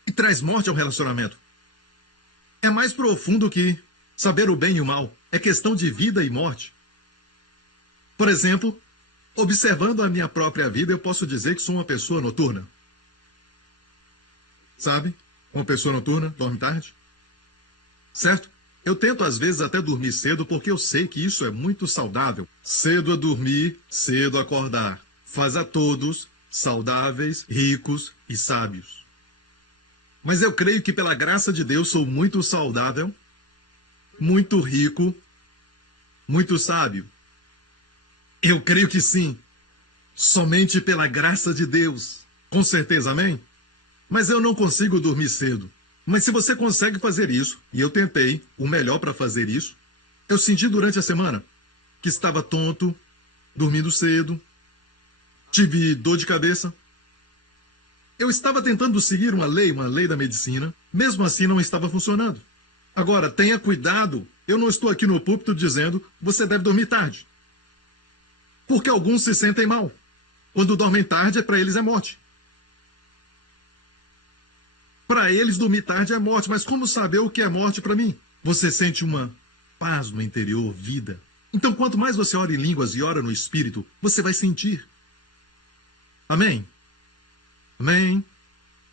E traz morte ao relacionamento. É mais profundo que saber o bem e o mal. É questão de vida e morte. Por exemplo, observando a minha própria vida, eu posso dizer que sou uma pessoa noturna. Sabe? Uma pessoa noturna, dorme tarde. Certo? Eu tento às vezes até dormir cedo porque eu sei que isso é muito saudável. Cedo a dormir, cedo a acordar. Faz a todos saudáveis, ricos e sábios. Mas eu creio que pela graça de Deus sou muito saudável, muito rico, muito sábio. Eu creio que sim. Somente pela graça de Deus. Com certeza, amém? Mas eu não consigo dormir cedo. Mas se você consegue fazer isso, e eu tentei o melhor para fazer isso, eu senti durante a semana que estava tonto, dormindo cedo, tive dor de cabeça. Eu estava tentando seguir uma lei da medicina, mesmo assim não estava funcionando. Agora, tenha cuidado, eu não estou aqui no púlpito dizendo você deve dormir tarde. Porque alguns se sentem mal. Quando dormem tarde, para eles é morte. Para eles, dormir tarde é morte, mas como saber o que é morte para mim? Você sente uma paz no interior, vida. Então, quanto mais você ora em línguas e ora no Espírito, você vai sentir. Amém? Amém?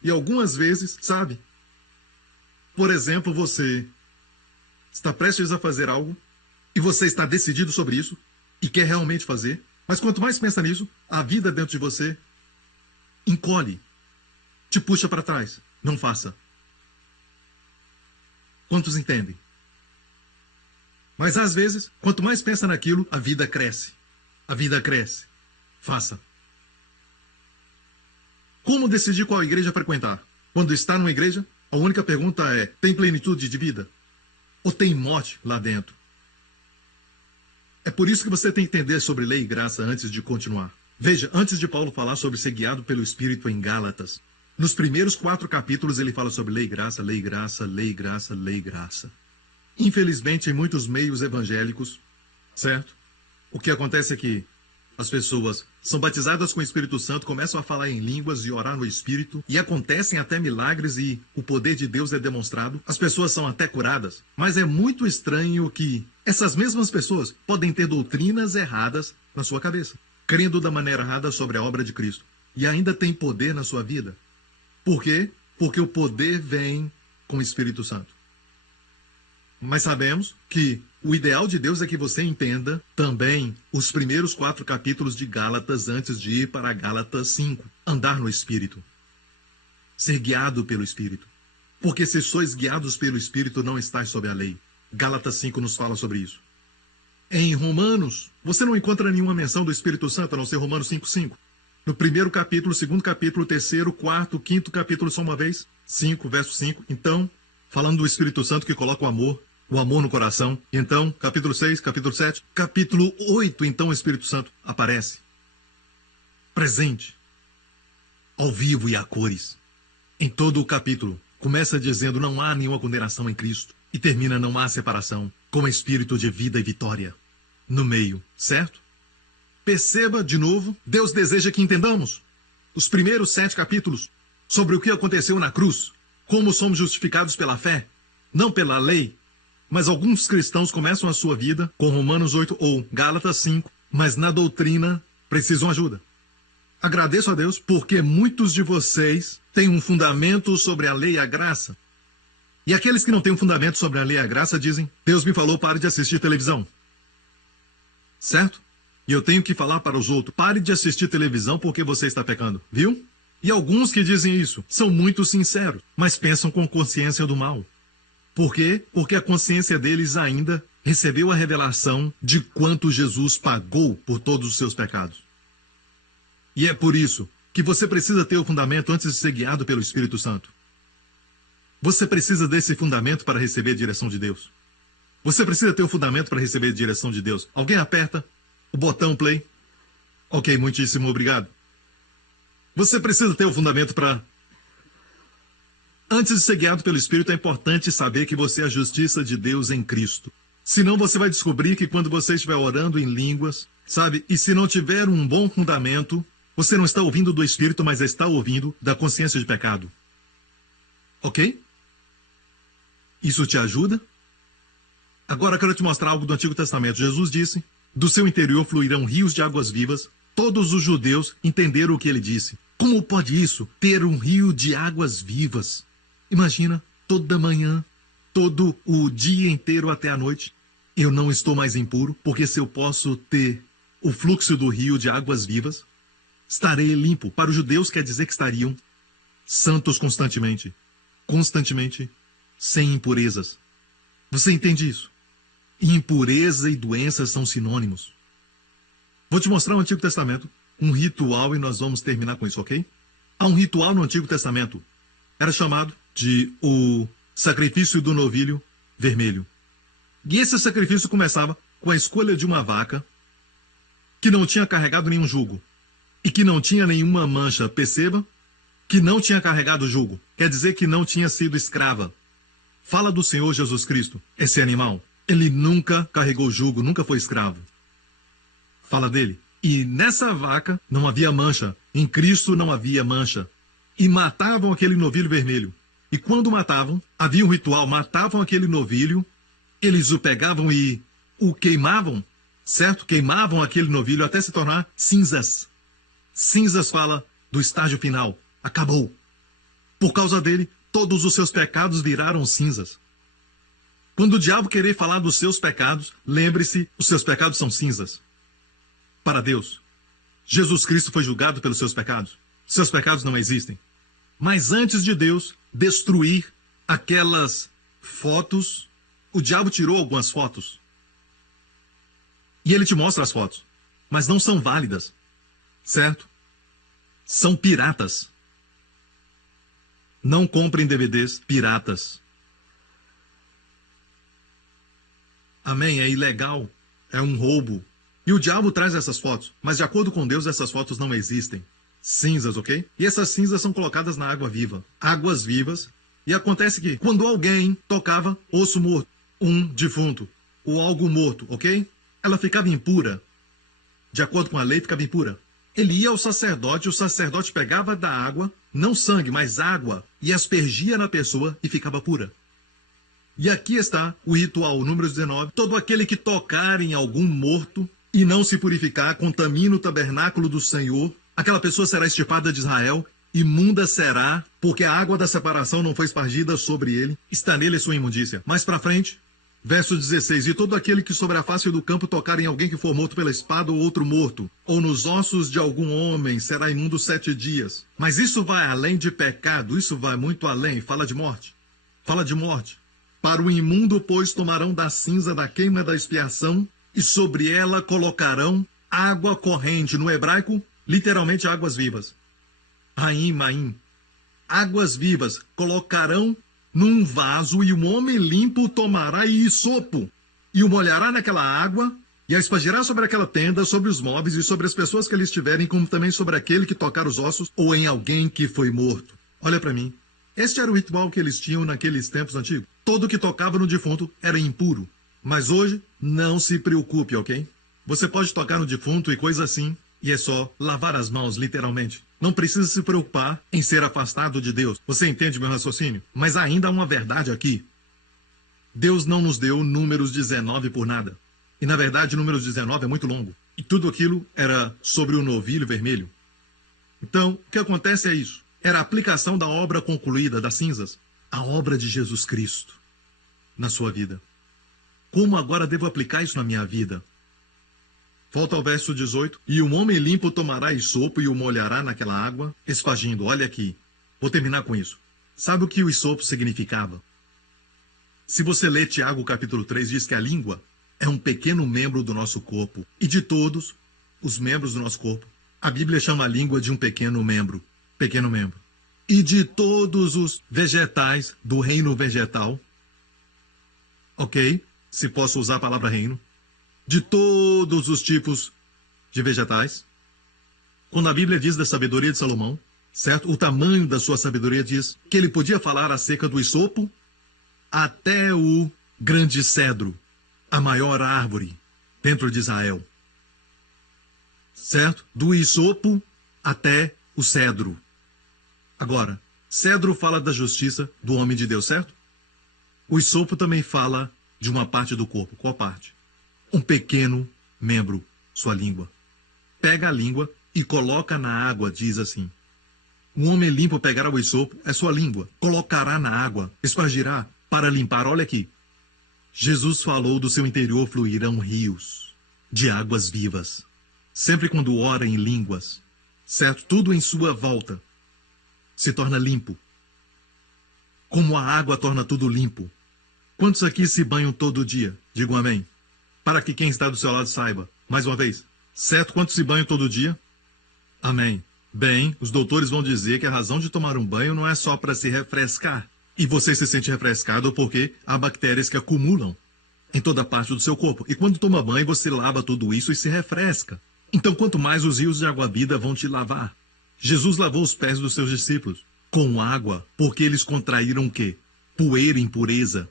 E algumas vezes, sabe? Por exemplo, você está prestes a fazer algo e você está decidido sobre isso e quer realmente fazer, mas quanto mais pensa nisso, a vida dentro de você encolhe, te puxa para trás. Não faça. Quantos entendem? Mas às vezes, quanto mais pensa naquilo, a vida cresce. A vida cresce. Faça. Como decidir qual igreja frequentar? Quando está numa igreja, a única pergunta é: tem plenitude de vida? Ou tem morte lá dentro? É por isso que você tem que entender sobre lei e graça antes de continuar. Veja, antes de Paulo falar sobre ser guiado pelo Espírito em Gálatas, nos primeiros 4 capítulos ele fala sobre lei e graça, lei e graça, lei e graça, lei e graça. Infelizmente, em muitos meios evangélicos, certo? O que acontece é que as pessoas são batizadas com o Espírito Santo, começam a falar em línguas e orar no Espírito, e acontecem até milagres e o poder de Deus é demonstrado. As pessoas são até curadas, mas é muito estranho que essas mesmas pessoas podem ter doutrinas erradas na sua cabeça, crendo da maneira errada sobre a obra de Cristo, e ainda tem poder na sua vida. Por quê? Porque o poder vem com o Espírito Santo. Mas sabemos que o ideal de Deus é que você entenda também os primeiros 4 capítulos de Gálatas antes de ir para Gálatas 5. Andar no Espírito. Ser guiado pelo Espírito. Porque se sois guiados pelo Espírito, não estáis sob a lei. Gálatas 5 nos fala sobre isso. Em Romanos, você não encontra nenhuma menção do Espírito Santo, a não ser Romanos 5:5. No primeiro capítulo, segundo capítulo, terceiro, quarto, quinto capítulo, só uma vez. 5, verso 5. Então, falando do Espírito Santo que coloca o amor no coração. Então, capítulo 6, capítulo 7, capítulo 8, então o Espírito Santo aparece. Presente. Ao vivo e a cores. Em todo o capítulo, começa dizendo não há nenhuma condenação em Cristo. E termina não há separação, com espírito de vida e vitória. No meio, certo? Perceba, de novo, Deus deseja que entendamos os primeiros 7 capítulos sobre o que aconteceu na cruz, como somos justificados pela fé, não pela lei. Mas alguns cristãos começam a sua vida com Romanos 8 ou Gálatas 5, mas na doutrina precisam ajuda. Agradeço a Deus porque muitos de vocês têm um fundamento sobre a lei e a graça. E aqueles que não têm um fundamento sobre a lei e a graça dizem: Deus me falou, pare de assistir televisão. Certo? E eu tenho que falar para os outros: pare de assistir televisão porque você está pecando. Viu? E alguns que dizem isso são muito sinceros, mas pensam com consciência do mal. Por quê? Porque a consciência deles ainda recebeu a revelação de quanto Jesus pagou por todos os seus pecados. E é por isso que você precisa ter o fundamento antes de ser guiado pelo Espírito Santo. Você precisa desse fundamento para receber a direção de Deus. Você precisa ter o fundamento para receber a direção de Deus. Alguém aperta o botão play? Ok, muitíssimo obrigado. Você precisa ter o fundamento para... Antes de ser guiado pelo Espírito, é importante saber que você é a justiça de Deus em Cristo. Senão você vai descobrir que quando você estiver orando em línguas, sabe? E se não tiver um bom fundamento, você não está ouvindo do Espírito, mas está ouvindo da consciência de pecado. Ok? Isso te ajuda? Agora eu quero te mostrar algo do Antigo Testamento. Jesus disse: do seu interior fluirão rios de águas vivas. Todos os judeus entenderam o que ele disse. Como pode isso, ter um rio de águas vivas? Imagina, toda manhã, todo o dia inteiro até a noite. Eu não estou mais impuro, porque se eu posso ter o fluxo do rio de águas vivas, estarei limpo. Para os judeus quer dizer que estariam santos constantemente. Constantemente, sem impurezas. Você entende isso? Impureza e doença são sinônimos. Vou te mostrar o Antigo Testamento. um ritual e nós vamos terminar com isso, ok? Há um ritual no Antigo Testamento. Era chamado de o sacrifício do novilho vermelho. E esse sacrifício começava com a escolha de uma vaca que não tinha carregado nenhum jugo e que não tinha nenhuma mancha. Perceba que não tinha carregado jugo. Quer dizer que não tinha sido escrava. Fala do Senhor Jesus Cristo. Esse animal, ele nunca carregou jugo, nunca foi escravo. Fala dele. E nessa vaca não havia mancha. Em Cristo não havia mancha. E matavam aquele novilho vermelho. E quando matavam, havia um ritual. Matavam aquele novilho, eles o pegavam e o queimavam, certo? Queimavam aquele novilho até se tornar cinzas. Cinzas fala do estágio final. Acabou. Por causa dele, todos os seus pecados viraram cinzas. Quando o diabo querer falar dos seus pecados, lembre-se, os seus pecados são cinzas. Para Deus, Jesus Cristo foi julgado pelos seus pecados. Seus pecados não existem. Mas antes de Deus destruir aquelas fotos, o diabo tirou algumas fotos. E ele te mostra as fotos. Mas não são válidas. Certo? São piratas. Não comprem DVDs piratas. Amém? É ilegal. É um roubo. E o diabo traz essas fotos. Mas de acordo com Deus, essas fotos não existem. Cinzas, ok? E essas cinzas são colocadas na água viva. Águas vivas. E acontece que quando alguém tocava osso morto, um defunto, ou algo morto, ok? Ela ficava impura. De acordo com a lei, ficava impura. Ele ia ao sacerdote, o sacerdote pegava da água, não sangue, mas água, e aspergia na pessoa e ficava pura. E aqui está o ritual, o número 19. Todo aquele que tocar em algum morto e não se purificar, contamina o tabernáculo do Senhor, aquela pessoa será extirpada de Israel, imunda será, porque a água da separação não foi espargida sobre ele, está nele a sua imundícia. Mais para frente, verso 16. E todo aquele que sobre a face do campo tocar em alguém que for morto pela espada ou outro morto, ou nos ossos de algum homem, será imundo 7 dias. Mas isso vai além de pecado, isso vai muito além. Fala de morte. Fala de morte. Para o imundo, pois, tomarão da cinza da queima da expiação, e sobre ela colocarão água corrente. No hebraico, literalmente águas vivas. Raim, maim. Águas vivas colocarão num vaso, e o homem limpo tomará hisopo, e o molhará naquela água, e a espargirá sobre aquela tenda, sobre os móveis e sobre as pessoas que ali estiverem, como também sobre aquele que tocar os ossos, ou em alguém que foi morto. Olha para mim. Este era o ritual que eles tinham naqueles tempos antigos. Todo que tocava no defunto era impuro. Mas hoje, não se preocupe, ok? Você pode tocar no defunto e coisa assim, e é só lavar as mãos, literalmente. Não precisa se preocupar em ser afastado de Deus. Você entende meu raciocínio? Mas ainda há uma verdade aqui. Deus não nos deu números 19 por nada. E na verdade, o número 19 é muito longo. E tudo aquilo era sobre o novilho vermelho. Então, o que acontece é isso. Era a aplicação da obra concluída, das cinzas, a obra de Jesus Cristo na sua vida. Como agora devo aplicar isso na minha vida? Volta ao verso 18. E o homem limpo tomará hisopo e o molhará naquela água, espargindo. Olha aqui. Vou terminar com isso. Sabe o que o hisopo significava? Se você ler Tiago capítulo 3, diz que a língua é um pequeno membro do nosso corpo. E de todos os membros do nosso corpo, a Bíblia chama a língua de um pequeno membro. Pequeno membro. E de todos os vegetais do reino vegetal, ok? Se posso usar a palavra reino. De todos os tipos de vegetais. Quando a Bíblia diz da sabedoria de Salomão, certo? O tamanho da sua sabedoria diz que ele podia falar acerca do hisopo até o grande cedro, a maior árvore dentro de Israel. Certo? Do hisopo até o cedro. Agora, cedro fala da justiça do homem de Deus, certo? O hisopo também fala de uma parte do corpo. Qual parte? Um pequeno membro, sua língua. Pega a língua e coloca na água, diz assim. Um homem limpo pegará o hisopo, é sua língua, colocará na água, espargirá para limpar. Olha aqui. Jesus falou do seu interior fluirão rios de águas vivas. Sempre quando ora em línguas, certo? Tudo em sua volta se torna limpo. Como a água torna tudo limpo. Quantos aqui se banham todo dia? Digam amém. Para que quem está do seu lado saiba. Mais uma vez. Certo? Quantos se banham todo dia? Amém. Bem, os doutores vão dizer que a razão de tomar um banho não é só para se refrescar. E você se sente refrescado porque há bactérias que acumulam em toda parte do seu corpo. E quando toma banho, você lava tudo isso e se refresca. Então, quanto mais os rios de água-vida vão te lavar. Jesus lavou os pés dos seus discípulos com água, porque eles contraíram o quê? Poeira e impureza.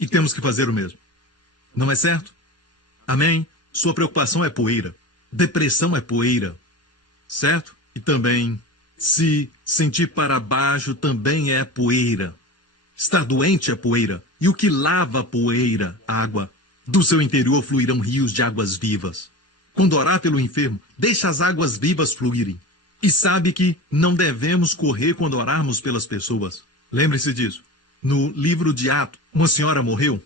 E temos que fazer o mesmo. Não é certo? Amém? Sua preocupação é poeira. Depressão é poeira. Certo? E também, se sentir para baixo também é poeira. Estar doente é poeira. E o que lava a poeira, água, do seu interior fluirão rios de águas vivas. Quando orar pelo enfermo, deixa as águas vivas fluírem. E sabe que não devemos correr quando orarmos pelas pessoas. Lembre-se disso. No livro de Atos, uma senhora morreu.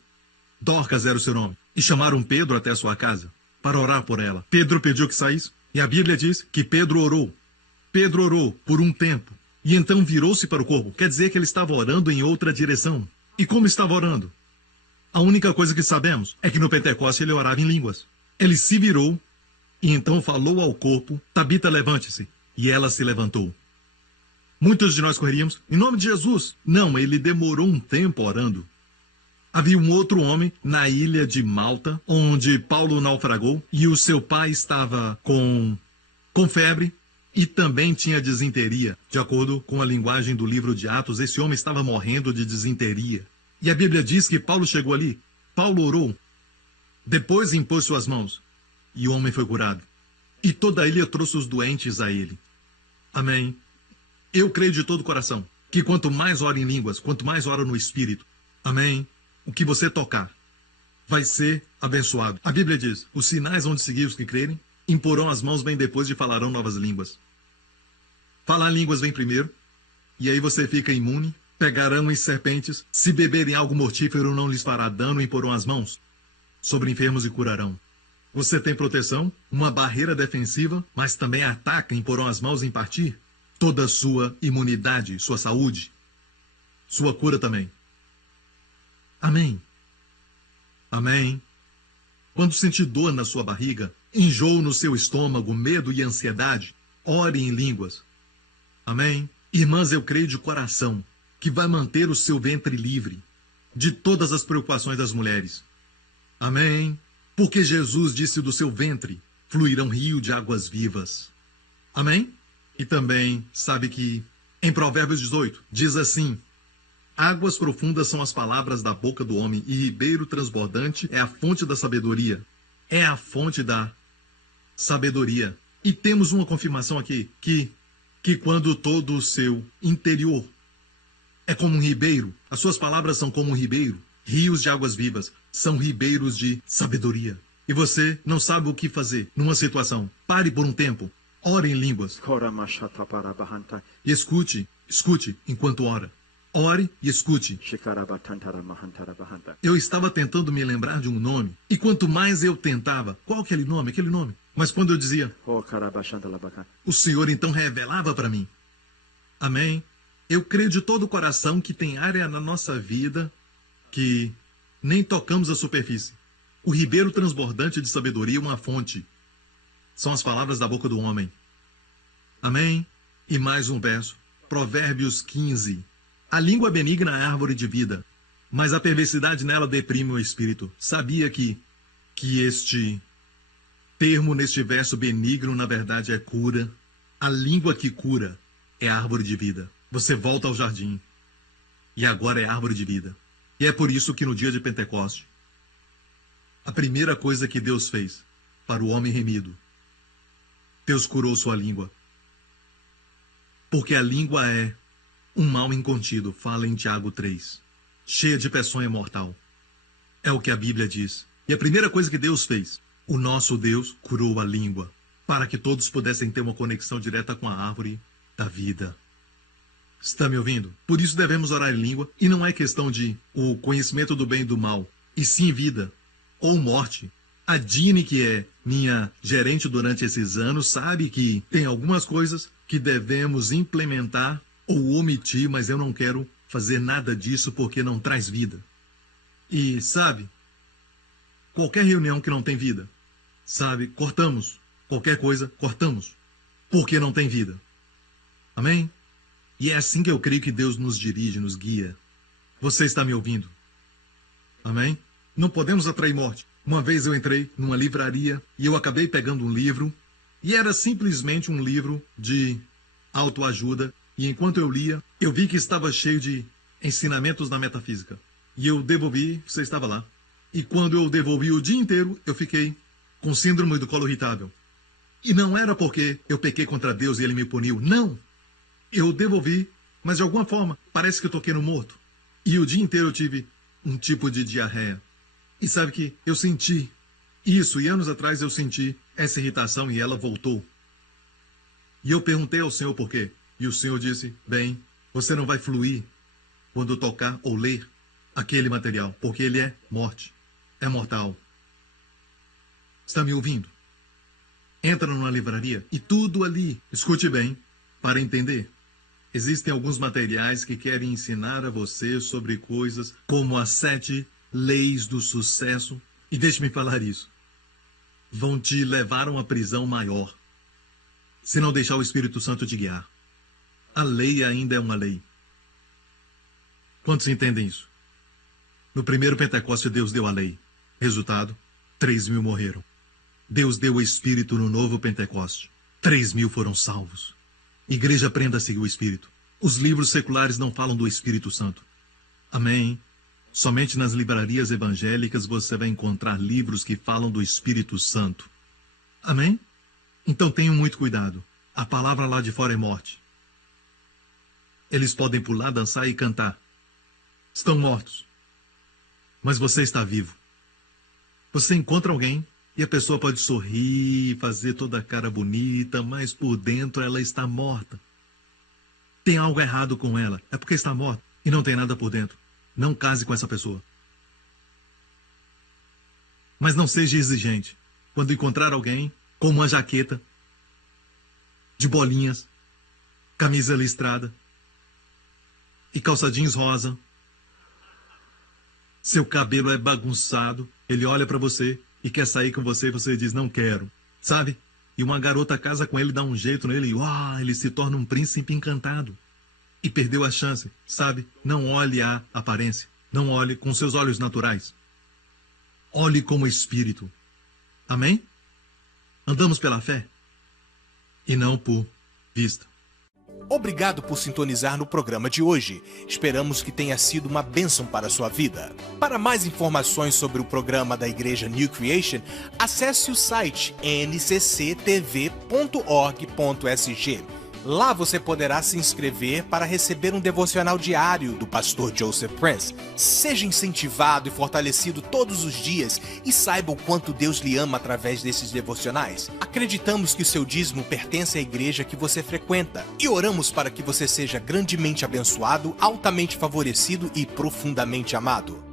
Dorcas era o seu nome. E chamaram Pedro até a sua casa para orar por ela. Pedro pediu que saísse. E a Bíblia diz que Pedro orou. Pedro orou por um tempo. E então virou-se para o corpo. Quer dizer que ele estava orando em outra direção. E como estava orando? A única coisa que sabemos é que no Pentecoste ele orava em línguas. Ele se virou e então falou ao corpo: Tabita, levante-se. E ela se levantou. Muitos de nós correríamos: em nome de Jesus. Não, ele demorou um tempo orando. Havia um outro homem na ilha de Malta, onde Paulo naufragou, e o seu pai estava com febre e também tinha disenteria. De acordo com a linguagem do livro de Atos, esse homem estava morrendo de disenteria. E a Bíblia diz que Paulo chegou ali. Paulo orou. Depois impôs suas mãos. E o homem foi curado. E toda a ilha trouxe os doentes a ele. Amém. Eu creio de todo o coração que quanto mais ora em línguas, quanto mais ora no Espírito, amém, o que você tocar vai ser abençoado. A Bíblia diz: os sinais vão seguir os que crerem, imporão as mãos bem depois e falarão novas línguas. Falar línguas vem primeiro, e aí você fica imune. Pegarão em serpentes, se beberem algo mortífero não lhes fará dano, imporão as mãos sobre enfermos e curarão. Você tem proteção, uma barreira defensiva, mas também ataca, imporão as mãos em partir toda a sua imunidade, sua saúde, sua cura também. Amém. Amém. Quando sentir dor na sua barriga, enjoo no seu estômago, medo e ansiedade, ore em línguas. Amém. Irmãs, eu creio de coração que vai manter o seu ventre livre de todas as preocupações das mulheres. Amém. Porque Jesus disse: do seu ventre fluirão rio de águas vivas. Amém? E também sabe que em Provérbios 18 diz assim: águas profundas são as palavras da boca do homem, e ribeiro transbordante é a fonte da sabedoria. É a fonte da sabedoria. E temos uma confirmação aqui, que quando todo o seu interior é como um ribeiro, as suas palavras são como um ribeiro, rios de águas vivas, são ribeiros de sabedoria. E você não sabe o que fazer numa situação. Pare por um tempo, ore em línguas. E escute enquanto ora. Ore e escute. Eu estava tentando me lembrar de um nome, e quanto mais eu tentava, qual aquele nome? Mas quando eu dizia, o Senhor então revelava para mim. Amém? Eu creio de todo o coração que tem área na nossa vida que nem tocamos a superfície. O ribeiro transbordante de sabedoria é uma fonte. São as palavras da boca do homem. Amém? E mais um verso. Provérbios 15. A língua benigna é árvore de vida, mas a perversidade nela deprime o espírito. Sabia que este termo neste verso benigno, na verdade, é cura? A língua que cura é árvore de vida. Você volta ao jardim e agora é árvore de vida. E é por isso que no dia de Pentecoste, a primeira coisa que Deus fez para o homem remido, Deus curou sua língua. Porque a língua é um mal incontido, fala em Tiago 3, cheia de peçonha mortal. É o que a Bíblia diz. E a primeira coisa que Deus fez, o nosso Deus curou a língua, para que todos pudessem ter uma conexão direta com a árvore da vida. Está me ouvindo? Por isso devemos orar em língua, e não é questão de o conhecimento do bem e do mal, e sim vida ou morte. A Dini, que é minha gerente durante esses anos, sabe que tem algumas coisas que devemos implementar ou omitir, mas eu não quero fazer nada disso porque não traz vida. E sabe, qualquer reunião que não tem vida, sabe, cortamos. Qualquer coisa, cortamos. porque não tem vida. Amém? E é assim que eu creio que Deus nos dirige, nos guia. Você está me ouvindo? Amém? Não podemos atrair morte. Uma vez eu entrei numa livraria e eu acabei pegando um livro, e era simplesmente um livro de autoajuda, e enquanto eu lia, eu vi que estava cheio de ensinamentos na metafísica. E eu devolvi, você estava lá. E quando eu devolvi o dia inteiro, eu fiquei com síndrome do colo irritável. E não era porque eu pequei contra Deus e ele me puniu. Não! Eu devolvi, mas de alguma forma, parece que eu toquei no morto. E o dia inteiro eu tive um tipo de diarreia. E sabe que eu senti isso, e anos atrás eu senti essa irritação e ela voltou. E eu perguntei ao Senhor por quê. E o Senhor disse, bem, você não vai fluir quando tocar ou ler aquele material, porque ele é morte, é mortal. Está me ouvindo? Entra numa livraria e tudo ali, escute bem, para entender. Existem alguns materiais que querem ensinar a você sobre coisas como as 7 leis do sucesso. E deixe-me falar isso. Vão te levar a uma prisão maior, se não deixar o Espírito Santo te guiar. A lei ainda é uma lei. Quantos entendem isso? No primeiro Pentecoste, Deus deu a lei. Resultado, 3.000 morreram. Deus deu o Espírito no novo Pentecoste. 3.000 foram salvos. Igreja, aprenda a seguir o Espírito. Os livros seculares não falam do Espírito Santo. Amém? Somente nas livrarias evangélicas você vai encontrar livros que falam do Espírito Santo. Amém? Então tenham muito cuidado. A palavra lá de fora é morte. Eles podem pular, dançar e cantar. Estão mortos. Mas você está vivo. Você encontra alguém e a pessoa pode sorrir, fazer toda a cara bonita, mas por dentro ela está morta. Tem algo errado com ela. É porque está morta e não tem nada por dentro. Não case com essa pessoa. Mas não seja exigente. Quando encontrar alguém com uma jaqueta de bolinhas, camisa listrada e calçadinhos rosa, seu cabelo é bagunçado, ele olha para você e quer sair com você e você diz, não quero, sabe? E uma garota casa com ele, dá um jeito nele e ele se torna um príncipe encantado. E perdeu a chance, sabe? Não olhe a aparência, não olhe com seus olhos naturais. Olhe como espírito. Amém? Andamos pela fé e não por vista. Obrigado por sintonizar no programa de hoje. Esperamos que tenha sido uma bênção para a sua vida. Para mais informações sobre o programa da Igreja New Creation, acesse o site ncctv.org.sg. Lá você poderá se inscrever para receber um devocional diário do pastor Joseph Prince. Seja incentivado e fortalecido todos os dias e saiba o quanto Deus lhe ama através desses devocionais. Acreditamos que o seu dízimo pertence à igreja que você frequenta e oramos para que você seja grandemente abençoado, altamente favorecido e profundamente amado.